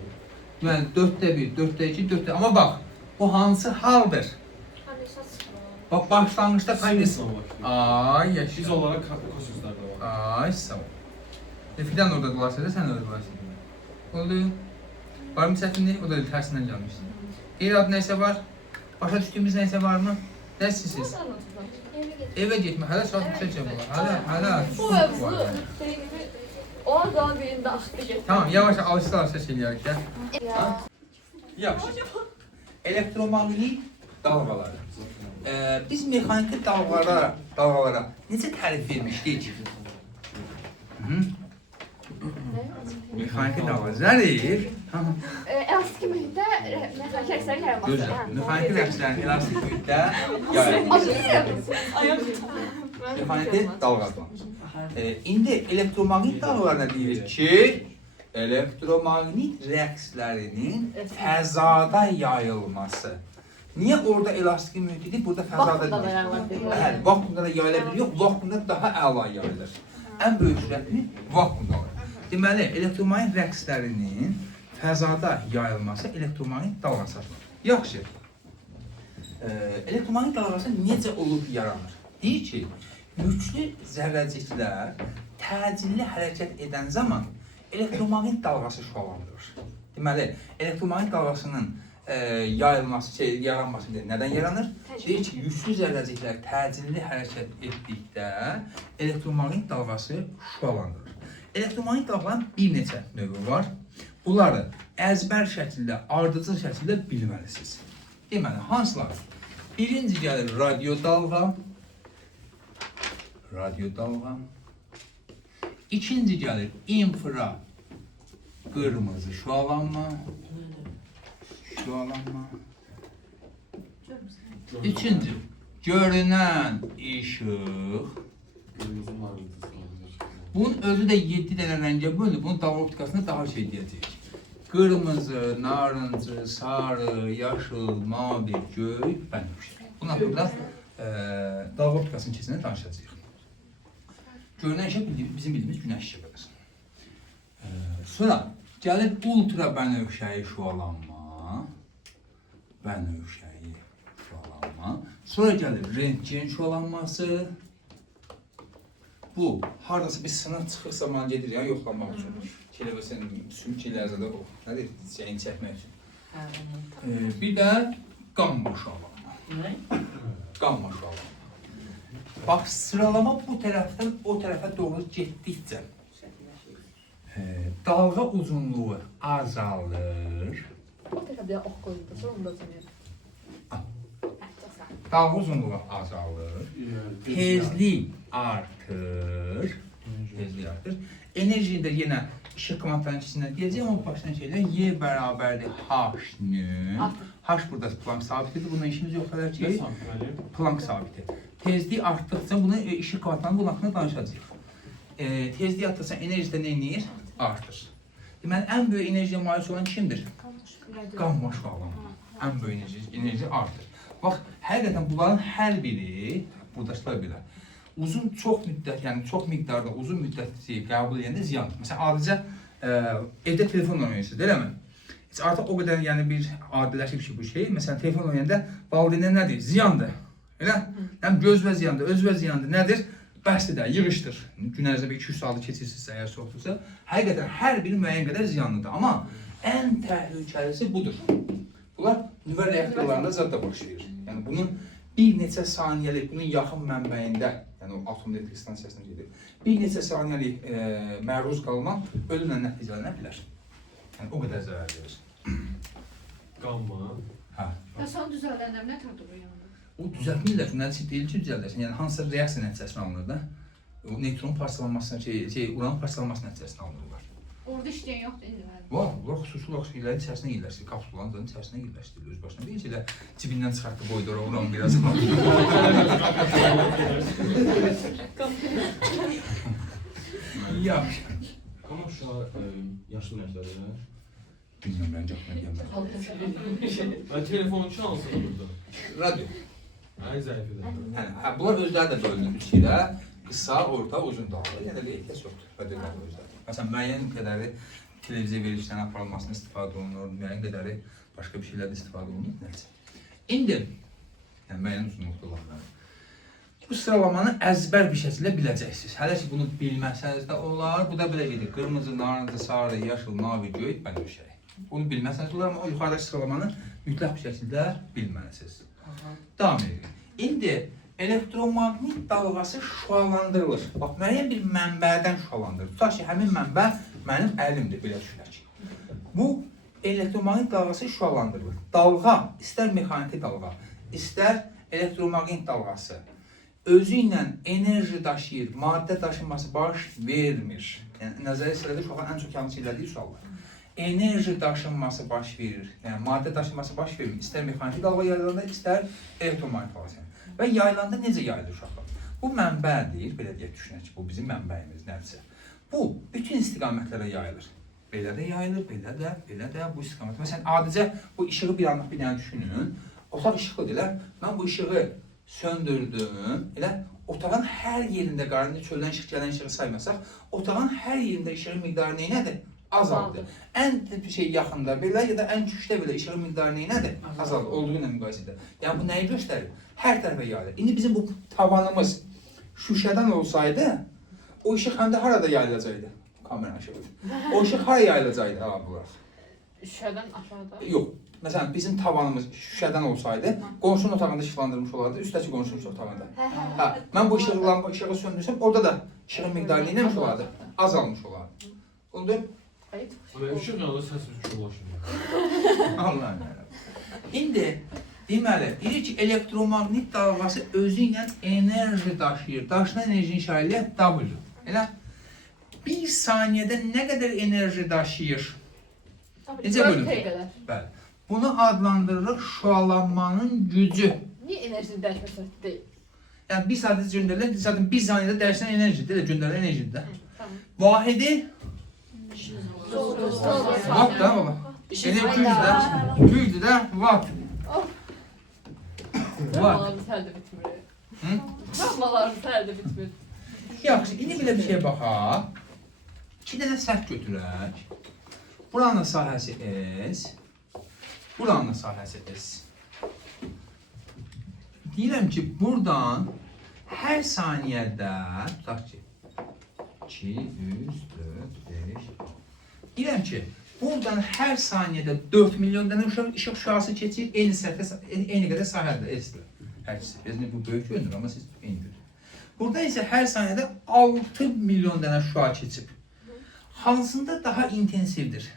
Yəni 4-də 1, 4-də 2, 4-də... Amma bax, bu hansı haldır? Kondensat sıfır. Bax, başlanğıçda kondensat... Ay, Biz yaşa. onlara koşullarda var. Ay, sağ ol. Fidan orada dolaşır, sən orada dolaşır. Oldu. Var mı çətinlik? O da tərsindən gəlmişdir. Qeyri-adı nəsə var? Başa düşdüyümüz nəsə varmı? Nəsiniz? Evə getmə, hələ saat 3-ə olar. Hələ Bu mövzu beynimi o zaman beynimdə axdı getdi. Tamam, yavaş alışsa eləyərik ya. Ya. Yaxşı. Elektromaqnit dalğaları. Biz mexaniki dalğalara necə tərif vermişdik? Mexaniki dalğa zərif. Elastik mühitdə mexaniki rəqslərin yaranması. Gözəl. Mexaniki rəqslərin elastik mühitdə yayılması. Mexaniki dalğalar. İndi elektromaqnit dalğalarına deyirik ki, elektromaqnit rəqslərinin fəzada yayılması. Niyə orada elastik mühitidir, burada fəzada deyil? Bəli, vakuumda da yayıla bilir, yox, vakuumda daha əla yayılır. Ən böyük sürətini vakuumda alır. Deməli, elektromaqnit rəqslərinin fəzada yayılması elektromaqnit dalğası adlanır. Yaxşı. Elektromaqnit dalğası necə olub yaranır? Deyir ki, yüklü zərrəciklər təcilli hərəkət edən zaman elektromaqnit dalğası şüalandırır. Deməli, elektromaqnit dalğasının yaranması nədən yaranır? Deyir ki, yüklü zərrəciklər təcilli hərəkət etdikdə elektromaqnit dalğası şüalandırır. Elektromaqnit dalğaların bir neçə növü var. Bunları əzbər şəkildə, ardıcıl şəkildə bilməlisiniz. Deməli, hansılar? Birinci gəlir radio dalğa. Radio dalğa. İkinci gəlir infra qırmızı şüalanma. Üçüncü, görünən işıq. Bunun özü də 7 dənə rəngə bölünür. Bunun dalğa optikasında daha şey deyəcək. Qırmızı, narıncı, sarı, yaşıl, mavi, göy, bənövşə. Bunun haqqında dalğa optikasının keçindən danışacağıq. Görünən işıq bizim bildiyimiz günəş işığıdır. Sonra gəlir ultra bənövşəyi şüalanma. Bənövşəyi şüalanma. Sonra gəlir rentgen şüalanması. Bu, haradasa bir sınıq çıxırsa mənə gedir ya, yoxlamaq üçün. Televiziyon sümkələrdə də o, nədir, şeyini çəkmək üçün. Bir də qamma şüalanma. Qamma şüalanma. Bax, sıralama bu tərəfdən o tərəfə doğru getdikcə dalğa uzunluğu azalır. O tərəfdə ox qoyuldu, sonra onu da tanıyır. Dalğa uzunluğu azalır. Tezlik artır. Tezlik artır. Enerji də yenə işıq kvantlarının içində deyəcəyəm, amma başlayan şeylər Y bərabərdir H-nün. H burada Planck sabitidir, bununla işimiz yoxdur ki, Planck sabiti. Tezlik artdıqca bunu işıq kvantlarının bunun haqqında danışacağıq. Tezlik artdıqca enerji də nə edir? Artır. Deməli, ən böyük enerjiyə malik olan kimdir? Qamma şüalanma. Ən böyük enerji artır. Bax, həqiqətən bunların hər biri, buradakılar belə, uzun, çox müddət, yəni çox miqdarda uzun müddət qəbul edəndə ziyandır. Məsələn, adicə evdə telefonla oynayırsınız, eləmi? Heç artıq o qədər yəni bir adiləşib ki bu şey. Məsələn, telefon oynayanda valideynlər nədir? Ziyandır. Elə? Həm göz və ziyandır, öz və ziyandır. Nədir? Bəsdir də, yığışdır. Gün ərzində 2-3 saatı keçirsinizsə, əgər soxdursa, həqiqətən hər biri müəyyən qədər ziyanlıdır. Amma ən təhlükəlisi budur. Bunlar nüvə reaktorlarında zadda başlayır. Yəni bunun bir neçə saniyəlik, bunun yaxın mənbəyində, yəni o atom elektrik stansiyasına gedir, bir neçə saniyəlik məruz qalınan ölümlə nəticələnə bilər. Yəni o qədər zərər verir. Qamma. Hə. Ya son düzəldənlər nə tədbir yanında? O düzəltmirlər ki, nəticə deyil ki, düzəldərsən. Yəni hansısa reaksiya nəticəsində alınır da. O neutron parçalanmasına, uran parçalanması nəticəsində alınırlar. Orada işləyən yoxdur indi. Var, bunlar xüsusi olaraq şeylərin içərisinə yerləşdirir, kapsulanın içərisinə yerləşdirilir öz başına. Bir şeylə cibindən çıxartdı, qoydu ora, uran biraz aldı. Yaxşı. Qamma şüa yaşlı nəşədir. Bilmiyorum, ben çok ne diyeyim. Ben telefonun çalsın burada. Radyo. Ay zayıfıdır. Yani, bunlar özləri də bölünür üç ilə. Qısa, orta, uzun dağlı. Yəni bir ehtiyac yoxdur. Radyoların özləri. Məsələn, müəyyən qədəri televiziya verilişlərin aparılmasına istifadə olunur, müəyyən qədəri başqa bir şeylərdə istifadə olunur. Nəticə. İndi, yəni müəyyən uzunluqda olanlar. Bu sıralamanı əzbər bir şəkildə biləcəksiniz. Hələ ki bunu bilməsəniz də olar. Bu da belə gedir. Qırmızı, narıncı, sarı, yaşıl, mavi, göy, bənövşəyi. Bunu bilməsəniz olar, amma o yuxarıdakı sıralamanı mütləq bir şəkildə bilməlisiniz. Davam edir. İndi elektromagnet dalğası şüalandırılır. Bax, müəyyən bir mənbədən şüalandırılır. Tutaq ki, həmin mənbə mənim əlimdir, belə düşünək. Bu elektromagnet dalğası şüalandırılır. Dalğa, istər mexaniki dalğa, istər elektromagnet dalğası özü ilə enerji daşıyır, maddə daşınması baş vermir. Yəni, nəzərə sırada uşaqların ən çox yanlış elədiyi suallar. Enerji daşınması baş verir, yəni maddə daşınması baş vermir. İstər mexaniki dalğa yayılanda, istər elektromagnet dalğası. Və yayılanda necə yayılır uşaqlar? Bu mənbədir, belə deyək, düşünək ki, bu bizim mənbəyimiz nədirsə. Bu, bütün istiqamətlərə yayılır. Belə də yayılır, belə də bu istiqamət. Məsələn, adicə bu işığı bir anlıq bir dənə düşünün. Otaq işıqlıdır, mən bu işığı söndürdüm, elə otağın hər yerində, qarında çöldən işıq gələn işığı saymasaq, otağın hər yerində işığın miqdarı neynədir? Azaldı. Ən şey yaxında belə ya da ən küçükdə belə işığın miqdarı neynədir? Azaldı, olduğu ilə müqayisədə. Yəni bu nəyi göstərir? Hər tərəfə yayılır. İndi bizim bu tavanımız şüşədən olsaydı, o işıq həm də harada yayılacaqdı? Kamera aşağı. O işıq hara yayılacaqdı? Şüşədən aşağıda. Yox. Məsələn, bizim tavanımız şüşədən olsaydı, qonşunun otağında işıqlandırılmış olardı, üstdəki qonşunun otağında. Hə, mən bu işığı söndürsəm, orada da işığın miqdarı neyləmiş olardı? Azalmış olardı. Oldu? Buraya ışıq yanında səs ulaşmıyor. Allah'ım yarabbim. İndi, deməli, deyir ki, elektromagnet dalğası özü ilə enerji daşıyır. Daşınan enerjinin işarəliyə W. Elə? Bir saniyədə nə qədər enerji daşıyır? Necə bölünür? Bəli. Bunu adlandırırıq şüalanmanın gücü. Niyə enerjinin dəyişmə sürəti deyil? Yəni, bir saatdə göndərilən, zaten bir saniyədə dəyişən enerjidir, göndərilən enerjidir. Vahidi? Watt da baba. Elə gücdür də, watt. Dramalarımız hələ də bitmir. Dramalarımız hələ də bitmir. Yaxşı, indi belə bir şey baxaq. 2 dənə səhv götürək. Buranın sahəsi S. Buranın sahəsi S. Deyirəm ki, buradan hər saniyədə, tutaq ki, 2, 3, 4, 5, deyirəm ki, buradan hər saniyədə 4 milyon dənə işıq şüası keçir, eyni qədər sahədə S-dir. Hər ikisi. Bu böyük görünür, amma siz eyni görünür. Burada isə hər saniyədə 6 milyon dənə şüa keçib. Hansında daha intensivdir?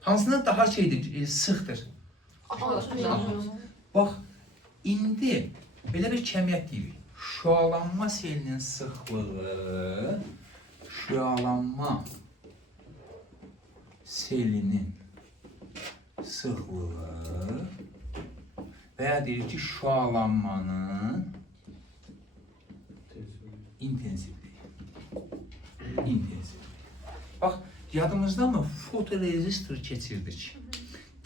Hansında daha şeydir, sıxdır? Bax, indi belə bir kəmiyyət deyirik. Şüalanma selinin sıxlığı, şüalanma selinin sıxlığı və ya deyirik ki, şüalanmanın intensivliyi. Bax, yadımızda mı fotorezistor keçirdik?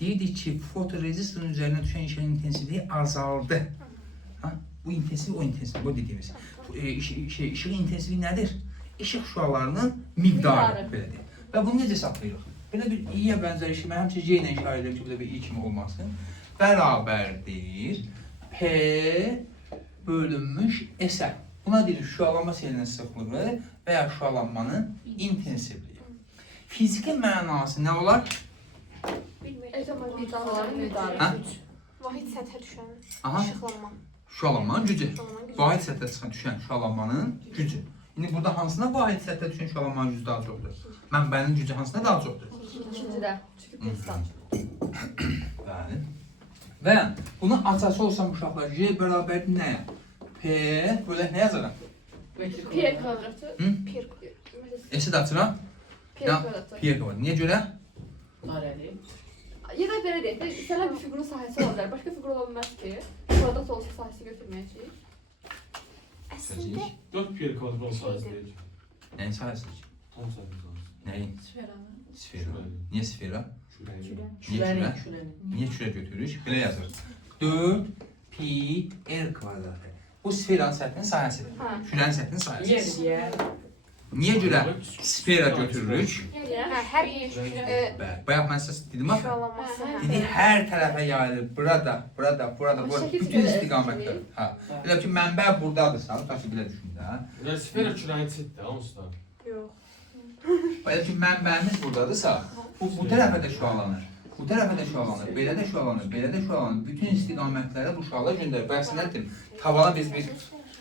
Deyirdik ki, fotorezistorun üzərinə düşən işığın intensivliyi azaldı. Bu intensiv, o intensiv, bu dediyimiz. İşığın intensivliyi nədir? İşıq şüalarının miqdarı belədir. Və bunu necə saxlayırıq? Belə bir i-yə bənzər işi, mən həmçə C ilə işarə edirəm ki, bu da bir i kimi olmasın. Bərabərdir P bölünmüş S-ə. Buna deyilir şüalanma selinin sıxlığı və ya şüalanmanın intensivliyi. Fiziki mənası nə olar? Elektromagnet dalğaların miqdarı. Vahid səthə düşən Aha. işıqlanma. Şüalanmanın gücü. Vahid səthə düşən şüalanmanın gücü. İndi burada hansına vahid səthə düşən şüalanmanın gücü daha çoxdur? Mənbənin gücü hansına daha çoxdur? İkincidə. Çünki pistan. Bəli. Və bunu açası olsam uşaqlar, J bərabərdir nəyə? P bölək nə yazaram? Pi kvadratı. S-i də açıram. Pi kvadratı. Pi kvadratı. Niyə görə? Qarəli. Ya da belə deyək, istənilən bir fiqurun sahəsi ola bilər. Başqa fiqur ola bilməz ki, kvadrat olsa sahəsini götürməyəcəyik. Əslində 4 pi kvadrat olsaydı deyəcək. Nəyin sahəsidir ki? Tam sayımız lazım. Nəyin? Sferanın. Sfera. Niyə sfera? Niyə kürə? Niyə kürə götürürük? Belə yazır. 4 pi r kvadratı. Bu sferanın səthinin sahəsidir. Kürənin səthinin sahəsidir. Niyə görə sfera götürürük? Hər Bayaq mən sizə dedim axı. şuralanması. Dedi hər tərəfə yayılır. Burada. Bütün istiqamətdə. Hə. Elə ki mənbə buradadırsa, tutaq ki belə düşün də. Ya sfera kürəyin çitdir, onsuz. Elə ki mənbəmiz buradadırsa, bu tərəfə də şüalanır. Bu tərəfə də şüalanır, belə də şüalanır, belə də şüalanır. Bütün istiqamətlərə bu şüalar göndərir. Bəs nədir? Tavana biz bir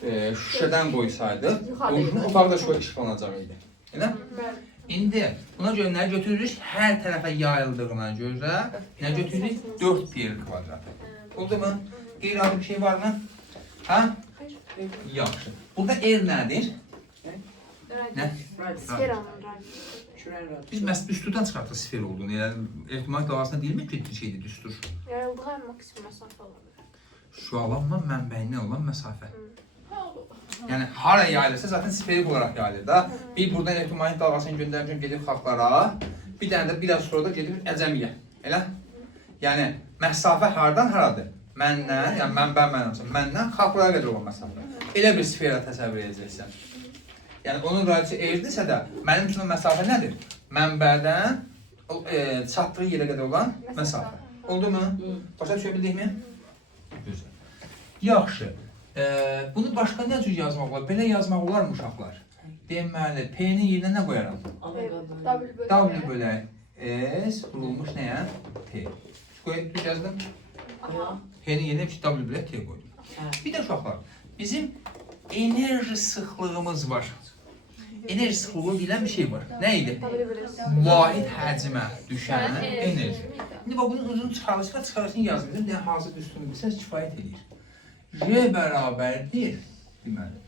şüşədən qoysaydıq, ucunu ufaqda şöyle işıqlanacaq idi. Elə? İndi buna görə nə götürürük? Hər tərəfə yayıldığına görə nə götürürük? 4 pi r kvadratı. Oldu mu? Qeyri-adi bir şey varmı? Hə? Yaxşı. Burada r nədir? Nə? Sferanın Biz məhz düsturdan çıxartdıq sfer olduğunu. Yəni ehtimal davasında deyilmir ki, bir şeydir düstur. yayıldığı en maksimum mesafe olabilir. Şüalanma mənbəyindən olan məsafə. Yəni hara yayılırsa zaten sferik olaraq yayılır da. Bir buradan elektromagnet dalğasını göndərmişəm gedir xalqlara. Bir dənə də biraz sonra da gedir əcəmiyə. Elə? Yəni məsafə hardan haradır? Məndən, yəni məndən xalqlara qədər olan məsafə. Elə bir sfera təsəvvür edəcəksən. Yəni onun radiyası erdirsə də mənim üçün o məsafə nədir? Mənbədən çatdığı yerə qədər olan məsafə. Oldu mu? Başa düşə bildikmi? Gözəl. Yaxşı. Bunu başqa nə cür yazmaq olar? Belə yazmaq olar mı uşaqlar? Deməli, P-nin yerinə nə qoyaram? W bölək S vurulmuş nəyə? T. Düz yazdım? P-nin yerinə W bölək T qoydum. Bir də uşaqlar, bizim enerji sıxlığımız var. Enerji sıxlığı deyilən bir şey var. Nə idi? Vahid həcmə düşən enerji. İndi bax, bunun uzun çıxarışını yazdım. Yəni, hazır üstünü bilsəz kifayət edir. J bərabərdir, deməli,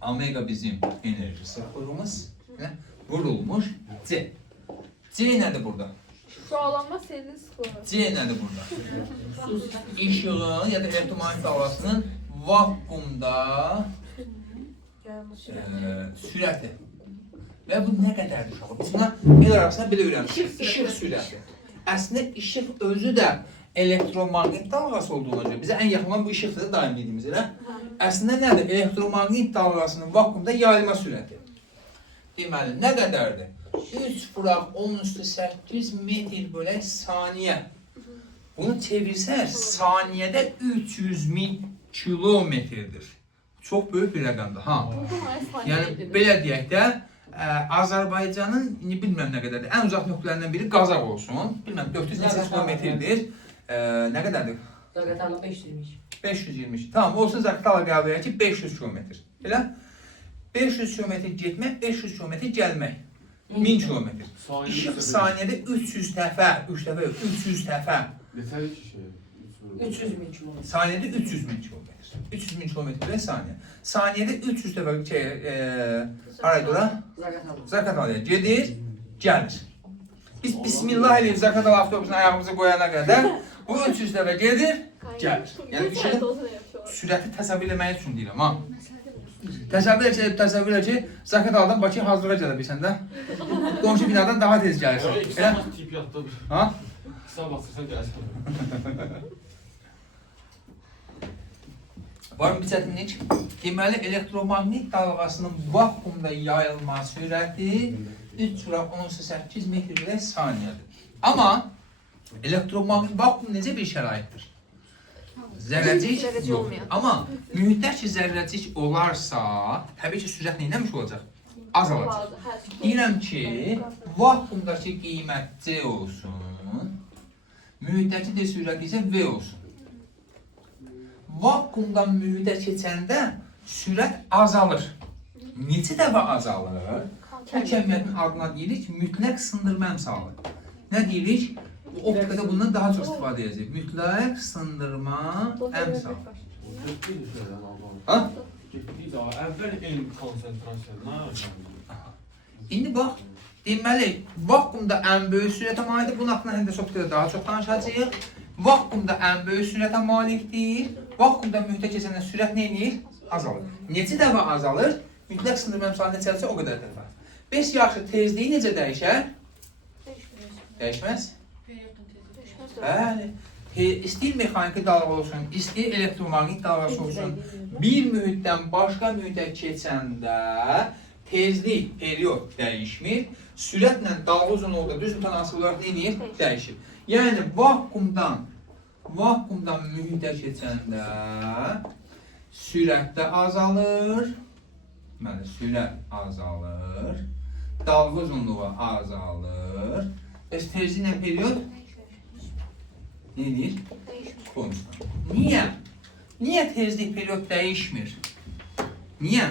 omega bizim enerji sıxlığımız vurulmuş C. C nədir burada? Şualanma selinin sıxlığı. C nədir burada? İşığın ya da elektromagnet dalğasının vakuumda sürəti. Və bu nə qədərdir uşaqlar? Biz buna el arasında belə öyrənmişik. İşıq sürəti. Əslində işıq özü də elektromagnet dalğası olduğuna görə bizə ən yaxın olan bu işıqdır daim dediyimiz elə. Əslində nədir? Elektromagnet dalğasının vakuumda yayılma sürəti. Deməli, nə qədərdir? 3,10⁸ metr bölək saniyə. Bunu çevirsək, saniyədə 300.000 kilometrdir. Çox böyük bir rəqəmdir, ha? Yəni, belə deyək də, Azərbaycanın, bilməm nə qədərdir, ən uzaq nöqtələrindən biri Qazaq olsun. Bilməm, 480 kilometrdir. Nə qədərdir? Zaqatala 520. 520. Tamam, olsun Zaqatala qəbul edək ki, 500 kilometr. Elə? 500 kilometr getmək, 500 kilometr gəlmək. 1000 kilometr. İşıq saniyədə 300 dəfə. 300 dəfə. Desədik ki şey. 300.000 kilometr. Saniyədə 300.000 kilometr. 300.000 kilometr saniyə. Saniyədə 300 dəfə haraydı ora? Zaqatalaya gedir, gəlir. Biz bismillah eləyib Zaqatala avtobusun ayağımızı qoyana qədər bu 300 dəfə gedir, gəlir. Yəni sürəti təsəvvür eləmək üçün deyirəm, ha? Təsəvvür elə ki, Zaqataladan Bakıya hazırlığa gələ bilsən də, qonşu binadan daha tez gəlirsən. Elə? Tip yatdadır. Ha? Qısa basırsan gəlsin. Var mı bir çətinlik? Deməli, elektromagnet dalğasının vakuumda yayılma sürəti 3,18 metr bölək saniyədir. Amma elektromagnet vakuum necə bir şəraitdir? Zərrəcik yox. Amma mühitdə ki, zərrəcik olarsa, təbii ki, sürət neyləmiş olacaq? Azalacaq. Deyirəm ki, vakuumdakı qiymət C olsun, mühitdəki de sürət isə V olsun. Vakuumdan mühitə keçəndə sürət azalır. Neçə dəfə azalır? Bu kəmiyyətin adına deyirik mütləq sındırma əmsalı. Nə deyirik? Optikada bundan daha çox istifadə edəcək. Mütləq sındırma əmsalı. Ha? Getdik daha. Əvvəl elm konsentrasiya. Nə yapacağım? İndi bax, deməli, vakuumda ən böyük sürətə malikdir. Bunun haqqında həm də optikada daha çox danışacağıq. Vakuumda ən böyük sürətə malikdir. Vakuumda mühitə keçəndə sürət nə edir? Azalır. Neçə dəfə azalır? Mütləq sındırma əmsalı neçədirsə o qədər dəfə. 5 yaxşı tezliyi necə dəyişər? Dəyişməz. Bəli. İstəyir mexaniki dalğa olsun, istəyir elektromaqnit dalğası olsun. Bir mühitdən başqa mühitə keçəndə tezlik, period dəyişmir. Sürətlə dalğa uzunluğu da düz mütənasib olaraq nə edir? Dəyişir. Yəni vakuumdan mühitə keçəndə sürət də azalır. Deməli, sürət azalır. Dalğa uzunluğu azalır. Tezliklə period nə edir? Konstant. Niyə? Niyə tezlik period dəyişmir? Niyə?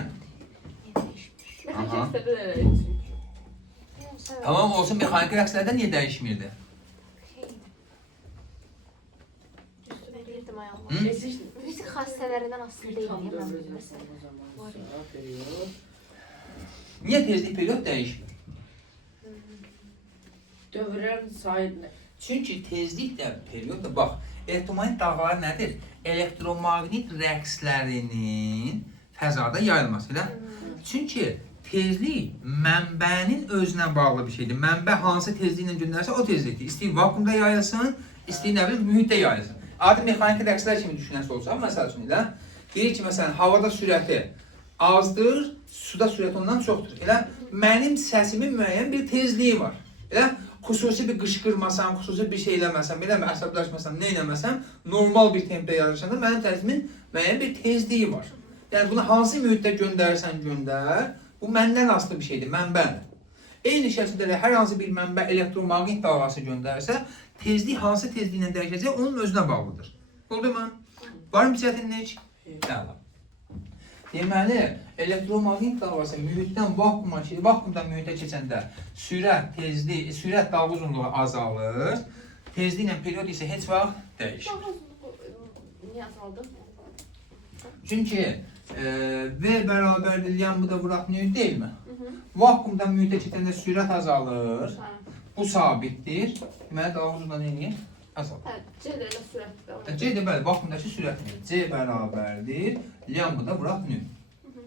Mexaniki rəqslərdə də elə çünki. Tamam olsun, mexaniki rəqslərdə niyə dəyişmirdi? Bilirdim ayağıma. Hı? Risk xassələrindən asılı deyil. Niyə tezlik period dəyişmir? Dövrlərin sayını. Çünki tezliklə period da bax, elektromaqnit dalğalar nədir? Elektromaqnit rəqslərinin fəzada yayılması, elə? Çünki tezlik mənbənin özünə bağlı bir şeydir. Mənbə hansı tezliklə göndərsə o tezlikdir. İstəyir vakuumda yayılsın, istəyir nə bilim mühitdə yayılsın. Adi mexaniki rəqslər kimi düşünəsə olsa, məsəl üçün elə deyir ki, məsələn, havada sürəti azdır, suda sürət ondan çoxdur. Elə mənim səsimin müəyyən bir tezliyi var. Elə xüsusi bir qışqırmasam, xüsusi bir şey eləməsəm, elə əsəbləşməsəm, nə eləməsəm, normal bir tempdə yazırsan da mənim səsimin müəyyən bir tezliyi var. Yəni bunu hansı mühitdə göndərsən göndər, bu məndən asılı bir şeydir, mənbədir. Eyni şəkildə hər hansı bir mənbə elektromaqnit dalğası göndərsə, tezlik hansı tezliklə dəyişəcək, onun özünə bağlıdır. Oldu mu? Var mı bir çətinlik? Əla. Deməli, elektromaqnit dalğası mühitdən vakuumdan mühitə keçəndə sürət, tezlik, sürət dalğa uzunluğu azalır, tezliklə period isə heç vaxt dəyişmir. Niyə azaldı? Çünki V bərabərdir, yəni bu da vuraq mühit deyilmi? Vakuumdan mühitə keçəndə sürət azalır, bu sabitdir. Deməli, dalğa uzunluğu nə edir? Azalır. Hə, C də elə sürətdir. C də bəli, vakuumdakı sürətdir. C bərabərdir, lambda da vuraq nü.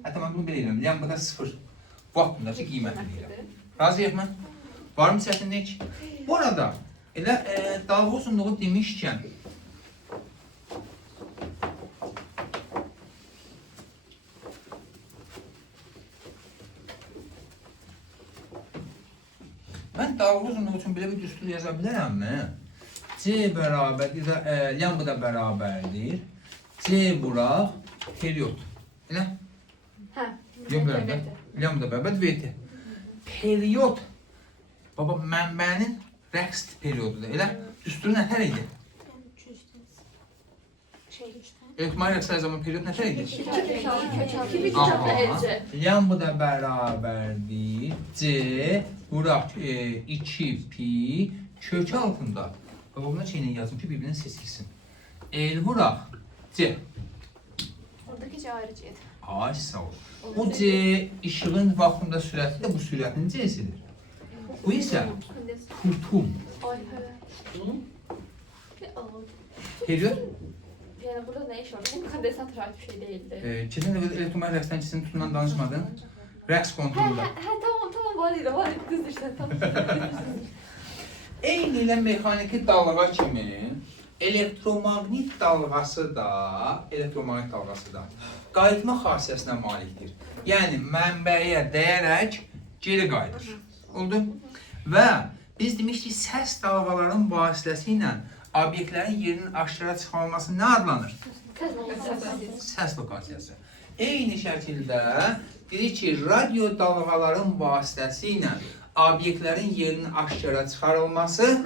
Hətta mən bunu belə edirəm, lambda 0. Vakuumdakı qiymətini deyirəm. Razıyıq mən? Var mı çətinlik? Bu arada, elə dalğa uzunluğu demişkən, mən dalğa uzunluğu üçün belə bir düstur yaza bilərəmmi? C bərabərdir, lambda bərabərdir. C vuraq, period. Elə? Hə. Yox, bərabər. Lambda bərabər VT. Period. Baba, mənbənin rəqs periodudur. Elə? Düsturu nətər idi? Elektromaqnit rəqslər zaman period nətər idi? 2 köklə elcə. Lambda bərabərdir. C vuraq 2 pi kök altında. Baba, buna şeylə yazdım ki, bir-birindən seçilsin. El vuraq C. Oradakı C ayrı C'dir. Ay, sağ ol. Bu C işığın vakuumda sürəti də bu sürətin C'sidir. Bu isə tutum. Ay, hə. Period. Yəni burada nə iş var? Bu kondensator ait bir şey deyildi. Keçən dəfə elektromaqnit rəqsdən ikisinin tutumdan danışmadın. Rəqs kontrolunda. Hə, tamam, var idi, düzdür işte, tamam. Eyni ilə mexaniki dalğa kimi elektromaqnit dalğası da qayıtma xassiyəsinə malikdir. Yəni mənbəyə dəyərək geri qayıdır. Oldu? Və biz demişdik, səs dalğaların vasitəsilə obyektlərin yerinin aşkara çıxarılması nə adlanır? Səs lokasiyası. Eyni şəkildə dedik ki, radio dalğaların vasitəsilə obyektlərin yerinin aşkara çıxarılması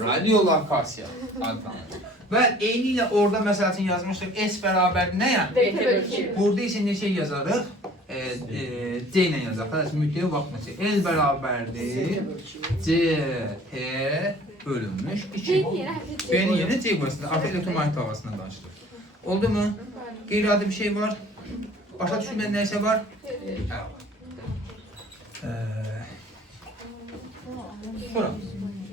radiolokasiya adlanır. Və eyni ilə orada məsəl üçün yazmışdıq, S bərabər nəyə? Burada isə neçə yazarıq? C ilə yazarıq. Mütləq vaxtması. L bərabərdir. C, T bölünmüş 2. B-nin yerinə C qoyasında. Artıq elektromaqnit dalğasından danışdıq. Oldu mu? Qeyri-adi bir şey var. Başa düşülməyən nəysə var? Sonra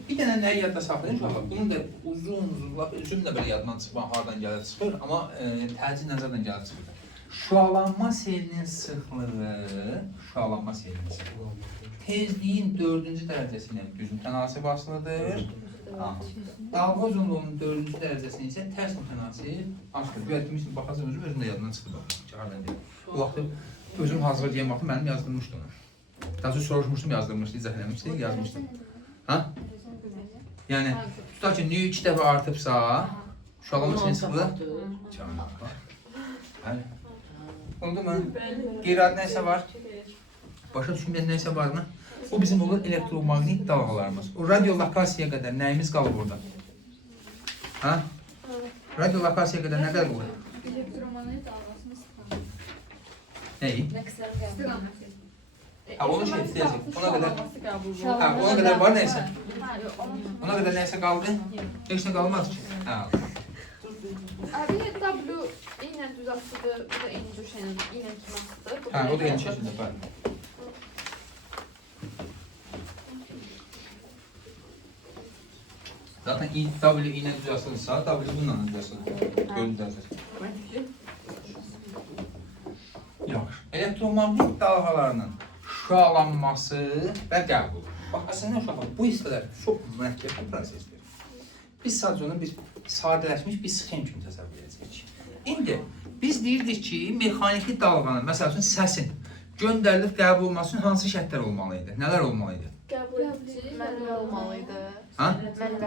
bir dənə nəyi yadda saxlayın inşallah. Bunun da uzun, özüm də belə yaddan çıxma, hardan gəlir çıxır, amma təcil nəzərdən gəlir çıxır. Şüalanma selinin sıxlığı, tezliyin 4-cü dərəcəsi ilə düz mütənasib asılıdır Ha. Dalğa uzunluğunun 4-cü dərəcəsini isə tərs mütənasib aşkır. Görətmişdim, baxacaq özüm da yadından çıxdı. Çıxardan deyil. Bu vaxtı özüm hazır deyən vaxtı mənim yazdırmışdım. Daha sonra soruşmuşdum, yazdırmışdı, izah eləmişdi, yazmışdım. Ha? Yəni, tutaq ki, nüy 2 dəfə artıbsa, uşağın içini sıxılır. Bəli. Oldu mu? Qeyri-adi nəsə var? Başa düşməyən nəsə var mı? Bu bizim olur elektromagnet dalğalarımız. O radiolokasiyaya qədər nəyimiz qalır burada? Ha? Radiolokasiyaya qədər nə qədər olur? Elektromagnet dalgasını sıkan. Nəyi? İstiqaməti. Ha, onu şey istəyəcək. Ona qədər. Qəbul. Ha, ona qədər var nəysə. Ha, yox, onun. Ona qədər nəysə qaldı? Heç nə qalmaz ki. Ha. Abi W ilə düz astıdır, bu da eyni cür şeylə ilə kimi astıdır. Ha, o da eyni şəkildə var. Zaten W ilə düz asılırsa, W bununla düz asılır. Gördünüz. Yaxşı. Elektromagnet dalğalarının şüalanması və qəbulu. Bax, əslində uşaqlar, bu hissələr çox mürəkkəb bir prosesdir. Biz sadəcə onu bir sadələşmiş bir sxem kimi təsəvvür edəcəyik. İndi biz deyirdik ki, mexaniki dalğanın, məsəl üçün səsin göndərilib qəbul olması üçün hansı şərtlər olmalı idi? Nələr olmalı idi? Qəbul edici mənbə olmalıydı. Ha?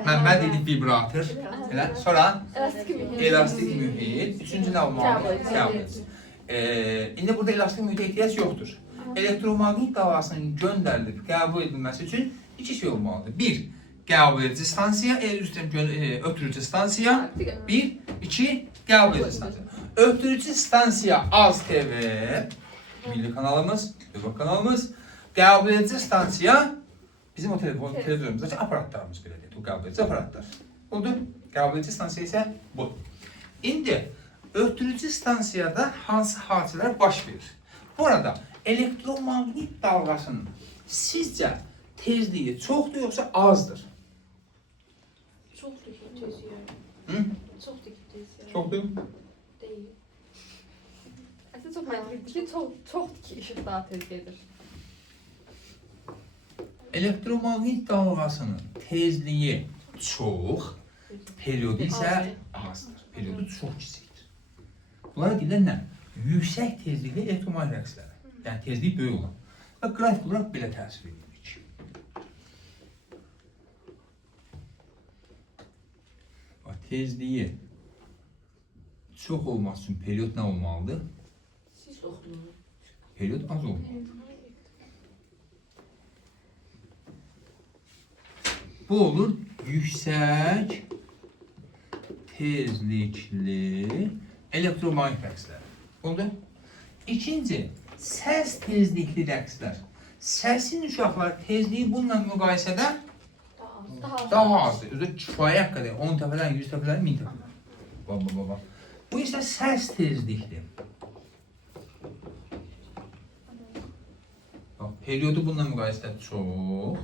Mənbə dedik vibrator. Elə. Sonra Elastik mühit. elastik mühit. Üçüncü nə olmalıdır? Qəbul edici. İndi burada elastik mühitə ehtiyac yoxdur. Elektromagnet dalğasının göndərilib qəbul edilməsi üçün iki şey olmalıdır. Bir, qəbul edici stansiya, ötürücü stansiya. Bir, iki, qəbul edici stansiya. Ötürücü stansiya az TV, milli kanalımız, Qıvaq kanalımız. Qəbul edici stansiya bizim o televizyonumuzdakı aparatlarımız belə deyək, o qəbul edici aparatlar. Oldu. Qəbul edici stansiya isə bu. İndi ötürücü stansiyada hansı hadisələr baş verir? Bu arada elektromagnet dalğasının sizcə tezliyi çoxdur yoxsa azdır? Çoxdur ki, tez yürür. Hı? Çoxdur ki, tez yürür. Çoxdur. Deyil. Əslində çox məntiqlidir ki, çoxdur ki, işıq daha tez gedir. Elektromagnet dalğasının tezliyi çox, periodu isə azdır. Periodu çox kiçikdir. Bunlara deyirlər nə? Yüksək tezlikli elektromagnet rəqsləri. Yəni tezliyi böyük olan. Və qrafik olaraq belə təsvir edirik. Tezliyi çox olması üçün period nə olmalıdır? Çoxdur. Period az olmalıdır. Bu olur yüksək tezlikli elektromagnet rəqsləri. Oldu? İkinci, səs tezlikli rəqslər. Səsin uşaqlar tezliyi bununla müqayisədə daha azdır. Özü kifayət qədər 10 dəfələr, 100 dəfələr, 1000 dəfələr. Baba. Bu isə səs tezlikli. Bax, periodu bununla müqayisədə çox,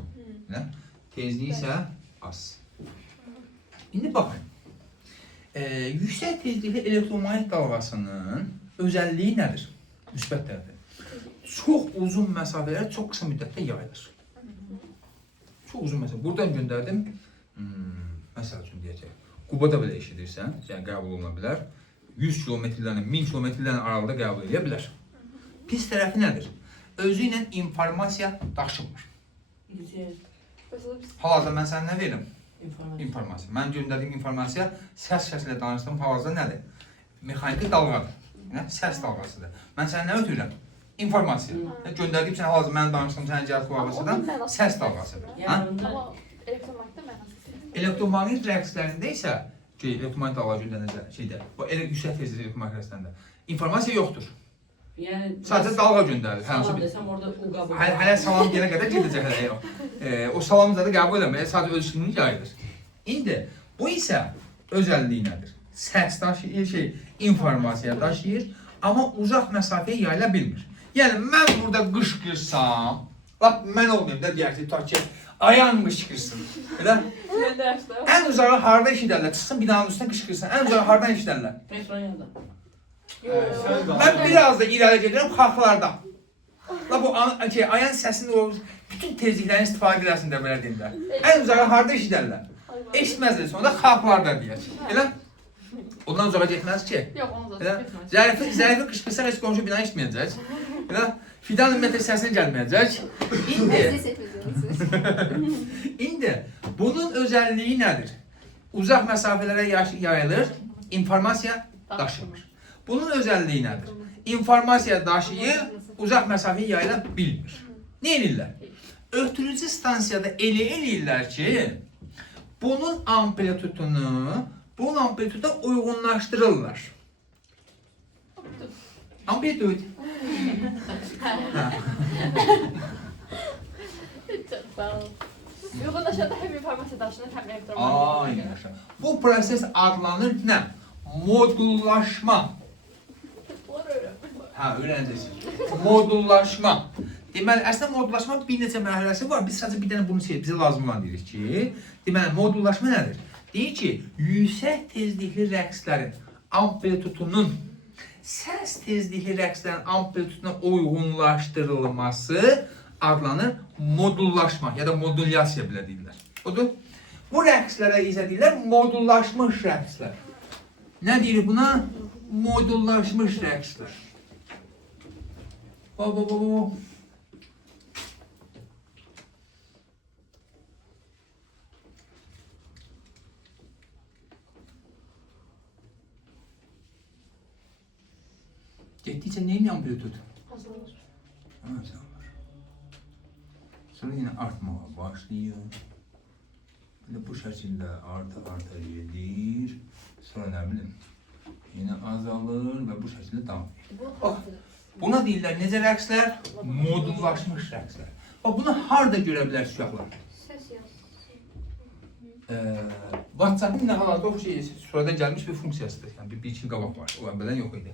tezliyi isə az. İndi baxın. Yüksək tezlikli elektromagnet dalğasının özəlliyi nədir? Müsbət tərəfi. Çox uzun məsafələr çox qısa müddətdə yayılır. Çox uzun məsafə. Buradan göndərdim. Məsəl üçün deyəcək. Qubada belə eşidirsən, yəni qəbul oluna bilər. 100 kilometrlərlə, 1000 kilometrlərlə aralıqda qəbul edə bilər. Pis tərəfi nədir? Özü ilə informasiya daşımır. Hal-hazırda mən sənə nə verim? İnformasiya. Mən göndərdiyim informasiya səs şəkildə danışdığım hal-hazırda nədir? Mexaniki dalğadır. Səs dalğasıdır. Mən sənə nə ötürürəm? İnformasiya. Göndərdiyim sən hal-hazırda mən danışdığım sənin cəhət qulağısıdan səs dalğasıdır. Amma elektromagnetdə mənası. Elektromagnet rəqslərində isə elektromagnet dalğa göndəriləcək şeydə, bu yüksək tezlikli elektromagnet rəqslərində informasiya yoxdur. Yəni Sadəcə dalğa göndərilir. salam desəm orada o qəbul. Hələ salam deyənə qədər gedəcək hələ. O salamı da qəbul eləməyə sadəcə öz işini yayılır. İndi bu isə özəlliyi nədir? Səs daşıyır, informasiya daşıyır, amma uzaq məsafəyə yayıla bilmir. Yəni mən burada qışqırsam, lap mən olmayım da deyək ki, tutaq ki, ayan qışqırsın. Elə? Ən uzağa harda eşidərlər? Çıxsın binanın üstünə qışqırsın. Ən uzağa hardan eşidərlər? Petronyada. Mən biraz da irəli gedirəm xalqlarda. La bu ayan səsində o bütün tezliklərin istifadə edəsində belə deyim də. Ən uzağa harda eşidərlər? Eşitməzdir, sonra da xalqlarda deyək. Elə? Ondan uzağa getməz ki. Yox, onu da Elə? getməz. Zərifi qışqırsa heç qonşu bina eşitməyəcək. Elə? Fidan ümumiyyətlə səsinə gəlməyəcək. İndi bunun özəlliyi nədir? Uzaq məsafələrə yayılır, informasiya daşınır. Bunun özəlliyi nədir? İnformasiya daşıyır, uzaq məsafəyə yayıla bilmir. Nə edirlər? Ötürücü stansiyada elə eləyirlər ki, bunun amplitudunu bu amplituda uyğunlaşdırırlar. Amplitud. Çox sağ ol. Uyğunlaşanda həm informasiya daşınır, həm Aynen. Bu proses adlanır nə? Modullaşma. Ha, öyrənəcəksiniz. Modullaşma. Deməli, əslində modullaşma bir neçə mərhələsi var. Biz sadəcə bir dənə bunu bizə lazım olan deyirik ki, deməli, modullaşma nədir? Deyir ki, yüksək tezlikli rəqslərin amplitudunun səs tezlikli rəqslərin amplituduna uyğunlaşdırılması adlanır modullaşma ya da modulyasiya belə deyirlər. Odur. Bu rəqslərə izah edirlər modullaşmış rəqslər. Nə deyirik buna? Modullaşmış rəqslər. Getdikcə neyin amplitud? Azalır. Azalır. Sonra yine artmağa başlıyor. Bu şekilde arta gelir. Sonra ne bileyim yine azalır ve bu şekilde devam ediyor. Buna deyirlər necə rəqslər? Modullaşmış rəqslər. Bunu harda görə bilərsiniz uşaqlar? Səs yaz. WhatsApp-ın nə halda o şey sonradan gəlmiş bir funksiyasıdır. Yəni bir iki qabaq var. O əvvəldən yox idi.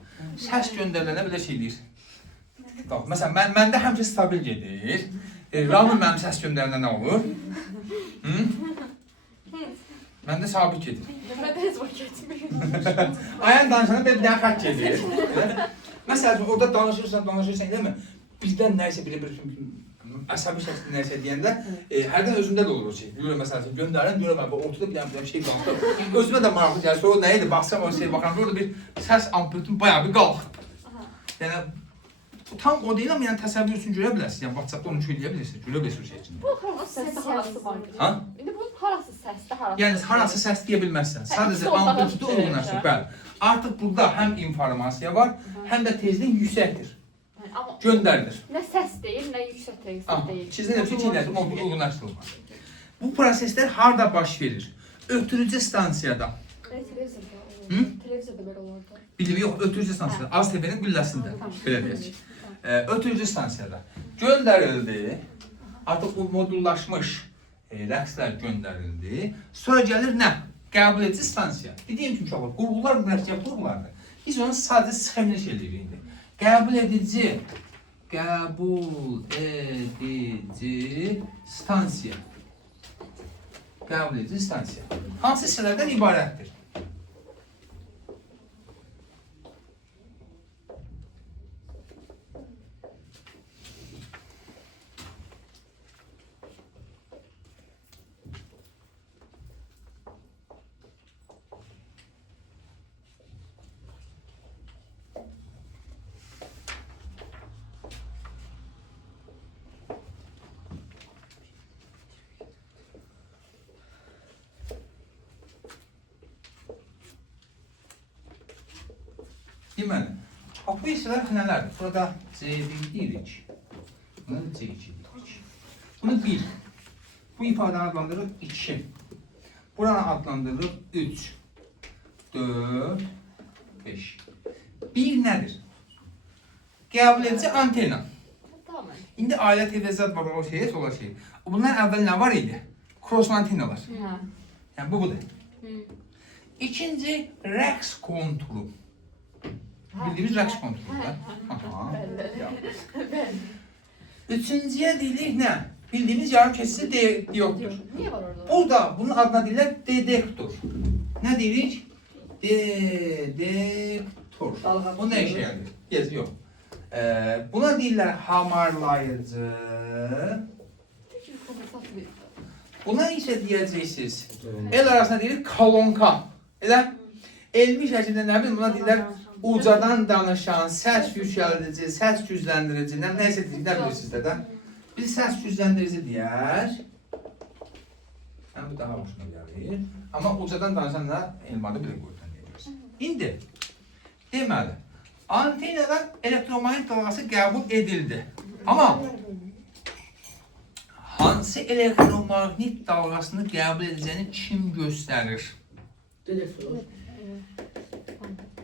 Səs göndərilənə belə şey deyir. Bax, məsələn, məndə həmişə stabil gedir. Ramın mənim səs göndərəndə nə olur? Məndə sabit gedir. Məndə heç vaxt getmir. Ayağın danışanda bir dənə xətt gedir. Məsələn, orada danışırsan, eləmi? Bizdən nəyisə bir əsəbi şəkildə nəyisə deyəndə hərdən özündə də olur o şey. Görürəm, məsələn, göndərin, görürəm, ortada bir dənə şey qalxır. Özümə də maraqlı gəlir, sonra nə idi, baxsam o şey baxan, orada bir səs amplitudum bayağı bir qalxıb. Yəni, tam o deyil, amma yəni təsəvvür üçün görə bilərsiniz. Yəni, WhatsApp-da onu söyləyə bilirsiniz, görə bilirsiniz şey içində. Bu harası səsdə harası var? Ha? İndi bunun harası səsdə harası? Yəni, harası səs deyə bilməzsən. Sadəcə amplitudu uyğunlaşır, bəli. Artıq burada həm informasiya var, həm də tezlik yüksəkdir. Göndərilir. Nə səs deyil, nə yüksək tezlik deyil. İkisindən də iki nədir, uyğunlaşdırılmaz. Bu proseslər harda baş verir? Ötürücü stansiyada. Televizorda belə olardı. Bilmiyorum, yox, ötürücü stansiyada. Az TV-nin gülləsində, belə deyək. Ötürücü stansiyada göndərildi. Artıq bu modullaşmış rəqslər göndərildi. Sonra gəlir nə? Qəbul edici stansiya. Dediyim kimi uşaqlar, qurğular mürəkkəb qurğulardır. Biz onu sadəcə sıxəmləş edirik indi. Qəbul edici stansiya. Qəbul edici stansiya. Hansı hissələrdən ibarətdir? Deməli, bu hissələr nələrdir? Burada C1 deyirik. Bunu C2 deyirik. Bunu 1. Bu ifadə adlandırılır 2. Buranı adlandırılır 3, 4, 5. 1 nədir? Qəbul edici antena. İndi alət evəzat var o şey, sola şey. Bunlar əvvəl nə var idi? Cross antenalar. Yəni bu budur. İkinci rəqs konturu. Bildiğimiz rəqs konturu. Üçüncüyə deyirik nə? Bildiğimiz yarım kesisi dioptur. Niye var orada? Burada bunun adına deyirlər dedektor. Nə deyirik? Dedektor. Bu nə işə yarayır? Yes, yox. Buna deyirlər hamarlayıcı. Buna isə deyəcəksiniz. El arasında deyilir kolonka. Elə elmi şəkildə nə bilim buna deyirlər ucadan danışan, səs yüksəldici, səs gücləndirici, nəsə bilirsiniz də. Biz səs gücləndirici deyər. Bu daha hoşuma gəlir. Amma ucadan danışan da elmada belə qoyulan deyiliriz. İndi deməli, antenadan elektromagnet dalğası qəbul edildi. Amma hansı elektromagnet dalğasını qəbul edəcəyini kim göstərir? Telefon.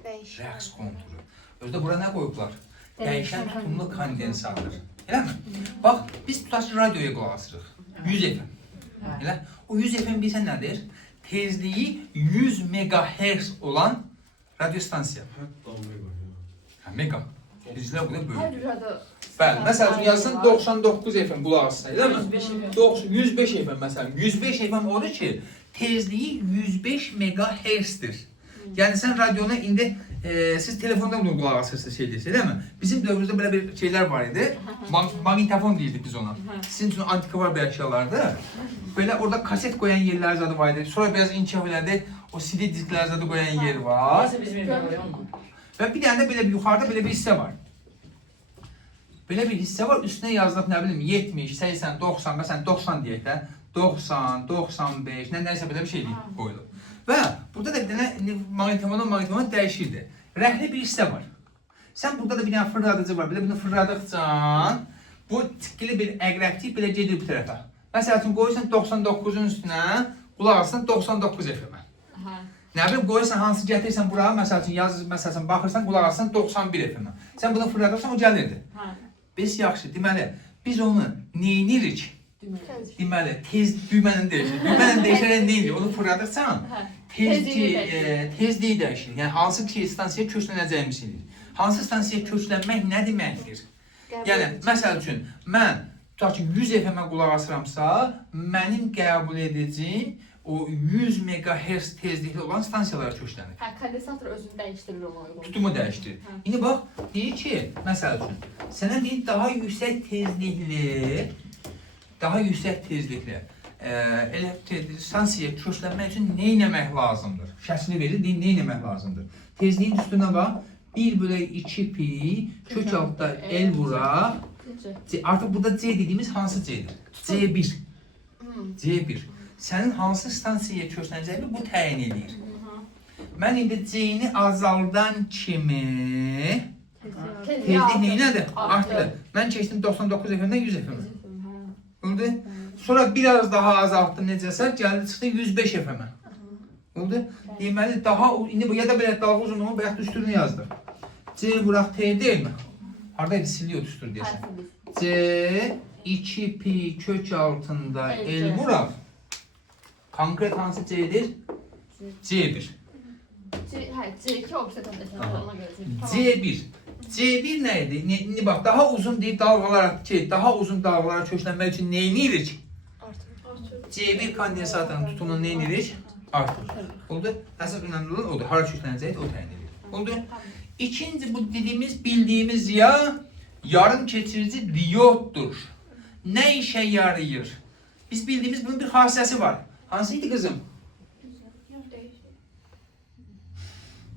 Rəqs konturu. Özdə bura nə qoyublar? Dəyişən tutumlu kondensator. Eləmi? Bax, biz tutaq ki, radioya qulaq asırıq. 100 FM. Elə? O 100 FM bilsən nədir? Tezliyi 100 MHz olan radiostansiya. Mega. Tezliyi o qədər böyük. Hər rüyada Bəli, məsələn yazsın 99 FM qulaq assın, eləmi? 105 FM məsələn. 105 FM odur ki, tezliyi 105 MHz-dir. Yəni sən radiona indi siz telefonda bunu qulaq asırsınız şey deyirsiniz, eləmi? Bizim dövrümüzdə belə bir şeylər var idi. Magnetofon deyirdik biz ona. Sizin üçün antikvar bir əşyalardı. Belə orada kaset qoyan yerlər zadı var idi. Sonra biraz inkişaf elədi. O CD disklər zadı qoyan yer var. Və bir dənə də belə bir yuxarıda belə bir hissə var. Belə bir hissə var, üstünə yazılıb, nə bilim, 70, 80, 90, məsələn 90 deyək də, 90, 95, nəsə belə bir şey qoyulub. Və burada da bir dənə magnetofonun dəyişirdi. Rəhli bir hissə var. Sən burada da bir dənə fırladıcı var, belə bunu fırladıqca, bu tikili bir əqrəblik belə gedir bu tərəfə. Məsəl üçün qoyursan 99-un üstünə, qulaq asırsan 99 FM-ə. Nə bilim, qoyursan hansı gətirirsən bura, məsəl üçün baxırsan, qulaq asırsan 91 FM-ə. Sən bunu fırladırsan, o gəlirdi. Biz yaxşı, deməli, biz onu neyinirik? Deməli, düyməni dəyişir. Düyməni dəyişərək neyinirik? Onu fırladıqsan, tezliyi dəyişir. Yəni, hansı ki, stansiyaya köklənəcəyimiz edir. Hansı stansiyaya köklənmək nə deməkdir? Yəni, məsəl üçün, mən tutaq ki, 100 FM-ə qulaq asıramsa, mənim qəbul edəcəyim o 100 MHz tezlikli olan stansiyalara köklənir. Kondensator özünü dəyişdirir ona uyğun. Tutumu dəyişdirir. İndi bax, deyir ki, məsəl üçün, sənə deyir daha yüksək tezlikli stansiyaya köklənmək üçün nə etmək lazımdır? Şəklini verir, deyir, nə etmək lazımdır? Tezliyin üstünə bax, 1/2 pi, kök altda el vuraq. Artıq burada C dediyimiz hansı C'dir? C1. C1. Sənin hansı stansiyaya köklənəcəyini bu təyin edir. Mən indi C-ni azaldan kimi tezlik neynədir? Artdı. Mən keçdim 99 FM-dən 100 FM-ə. Oldu? Sonra biraz daha azaltdım necəsə, gəldi çıxdı 105 FM-ə. Oldu? Deməli, daha, indi bu ya da belə dalğa uzunluğu bayaq düsturunu yazdı. C vuraq T deyilmi? Haradaydı? Siliyor düstur deyəsən. C 2 pi kök altında el vuraq. Konkret hansı C'dir? C1. C2 offset ona görə. C1. C1 nə idi? İndi bax, daha uzun deyib daha uzun dalğalara köklənmək üçün nə edirik? C1 kondensatorun tutumunu nə edirik? Artırır. Oldu? Əsas önəmli olan odur. Hara köklənəcək o təyin edir. Oldu? İkinci bu dediyimiz, bildiyimiz ya yarım keçirici diyoddur. Nə işə yarayır? Biz bildiyimiz bunun bir xassəsi var. Hansıydı qızım?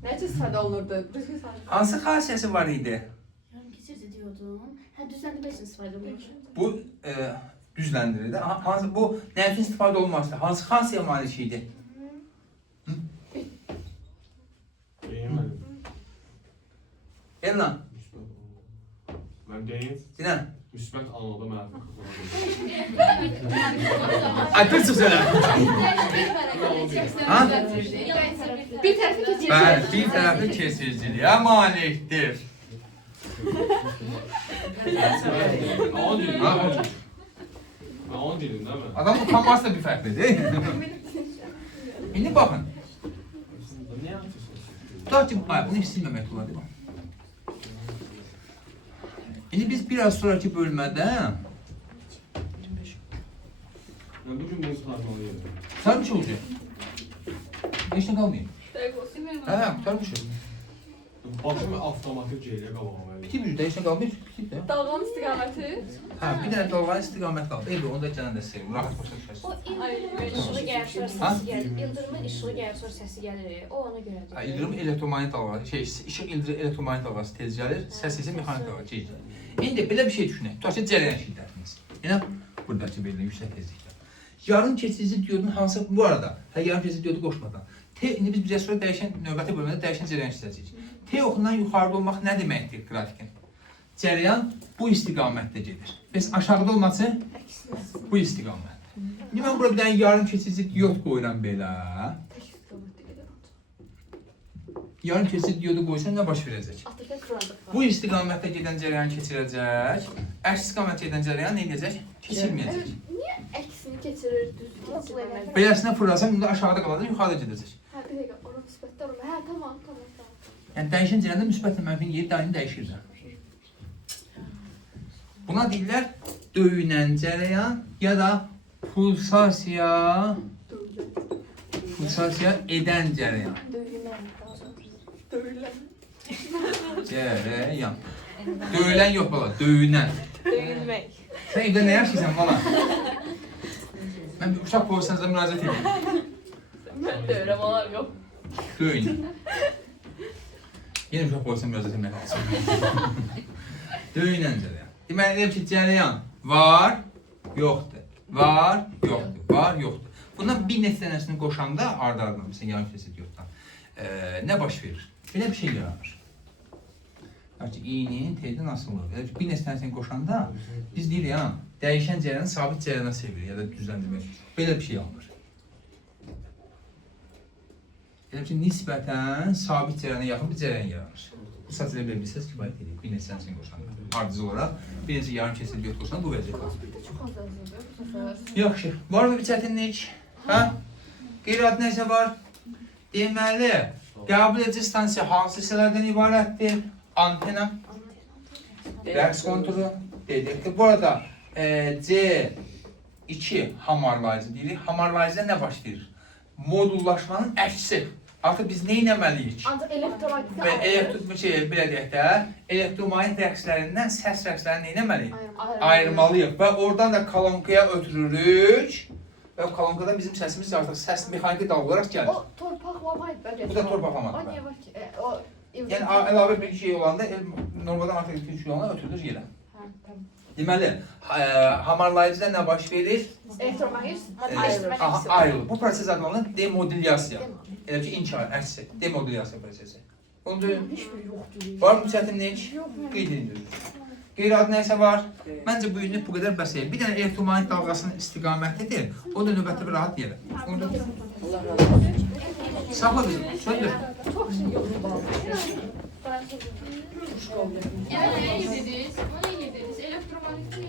Nə üçün istifadə olunurdu? Hansı xassəsi var idi? Yarım keçirdi diyordum. Düzləndirmək üçün istifadə olunur. Bu düzləndirir də. Hansı bu nə üçün istifadə olunmazdı? Hansı xassəyə malik idi? Deyim Elna, mən deyim. Dinən. Müsbət anlamda mənfi Ay, çıx sənə. Ha? Bir tərəfi keçir. Bəli, bir tərəfli keçiriciliyə malikdir. Ama dedim. Ha? Ben onu dedim değil mi? Adam utanmaz da bir fərqlidir. İndi baxın. Ne yapıyorsun? Tutaq ki, bunu silməmək olar, değil mi? İndi biz biraz sonraki bölmədə Ben bugün bunu tartmalıyım. tutarmış olacaq. Heç nə qalmayayım. Hə, tutarmışıq. Başım avtomatik geliyor qabağıma. Bitib dəyişən qalmır, bitib də. Dalğanın istiqaməti. Hə, bir dənə dalğanın istiqamət qaldı. Eybi, onu da gələn də sevim, rahat başa O düşərsən. ildırımın işığı gəlir, sonra səsi gəlir. İldırımın işığı gəlir, sonra səsi gəlir. O ona görədir. Hə, ildırım elektromagnet dalğası, işıq elektromagnet dalğası tez gəlir, səs isə mexanik dalğası gec gəlir. İndi belə bir şey düşünək. Tutaq ki, cərəyan şiddətiniz. Yəni, buradakı verilən yüksək tezlikdə. Yarım keçici diyodun hansı, bu arada, yarım keçici diyodu qoşmadan, indi biz bizə sonra dəyişən, növbəti bölmədə dəyişən cərəyan işləyəcəyik. T oxundan yuxarıda olmaq nə deməkdir qrafikin? Cərəyan bu istiqamətdə gedir. Bəs aşağıda olması bu istiqamətdə. İndi mən bura bir dənə yarım keçici diyod qoyuram belə. Tək istiqamətdə gedir. Yarım keçici diyodu qoysam nə baş verəcək? Atırkən kırandıq. Bu istiqamətdə gedən cərəyan keçirəcək. Əks istiqamətdə gedən cərəyan nə edəcək? Keçirməyəcək. Niyə əksini keçirir, düz keçirir? Beləsinə fırlasam, indi aşağıda qalacaq, yuxarıda gedəcək. Hə, bir dəqiqə, ora müsbətlər olur. Hə, tamam. Yəni dəyişən cərəyanda müsbətlə mənfinin yeri daim dəyişir də. Buna deyirlər döyünən cərəyan ya da pulsasiya edən cərəyan. Döyülən. Cərəyan. Döyülən yox bala, döyünən. Döyülmək. Sən evdə nə yaşayırsan bala? Mən bir uşaq polisinizə müraciət edeyim. Mən döyürəm, onlar yox. Döyünən. Yenə uşaq polisinə müraciət etmək lazım. Döyünən cərəyan. Deməli, deyim ki, cərəyan var, yoxdur. Var, yoxdur. Var, yoxdur. Bundan bir neçə dənəsini qoşanda, ardı-ardına, məsələn, yarım keçid yoxdan, nə baş verir? Belə bir şey yaranır. İğnenin teldən asılır. Bir neçə dənəsini qoşanda, biz deyirik, dəyişən cərəyanı sabit cərəyana sevirik, ya da düzləndirmək. Belə bir şey alınır. Elə ki, nisbətən sabit cərəyana yaxın bir cərəyan yaranır. Bu sadəcə belə bilsəz kifayət edir. Bir neçə dənəsini qoşanda. Ardıcı olaraq, bir neçə yarım keçid yox qoşanda bu vəziyyət var. Bir də çox az yazılır bu səfər. Yaxşı. Var mı bir çətinlik? Hə? Qeyri-adi nəsə var? Deməli, qəbul edici stansiya hansı hissələrdən ibarətdir? Antena, rəqs kontrolu, dedik. Bu arada C2 hamarlayıcı deyirik. Hamarlayıcıda nə baş verir? Modullaşmanın əksi. Artıq biz nə etməliyik? Ancaq elektromagnetik Belə deyək də, elektromagnet rəqslərindən səs rəqslərini nə etməliyik? ayırmalıyıq. Və oradan da kolonkaya ötürürük. Və kolonkada bizim səsimiz artıq səs mexaniki dalga olaraq gəlir. O torpaqlamaydı bəlkə. Bu da torpaqlamadır. O niyə var ki? O Yəni əlavə bir şey olanda, normaldan artıq bir şey olanda ötürülür yerə. Hə, tamam. Deməli, hamarlayıcıda nə baş verir? Elektromagnetik Ayrılır. Bu proses adlanır demodulyasiya. Elə ki, inkar, əksi, demodulyasiya prosesi. Onu duyun. Var mı çətinlik? Qeyd edilir. Qeyri-adi nəsə var? Məncə bu günlük bu qədər bəs edir. Bir dənə elektromagnet dalğasının istiqamətidir. O da növbəti bir rahat yerə. Allah razı olsun. Saxla bizim, söndür. Çox şey yoxdur bağlı. Yəni, nə yedirdiniz? O nə yedirdiniz? Elektromagnetik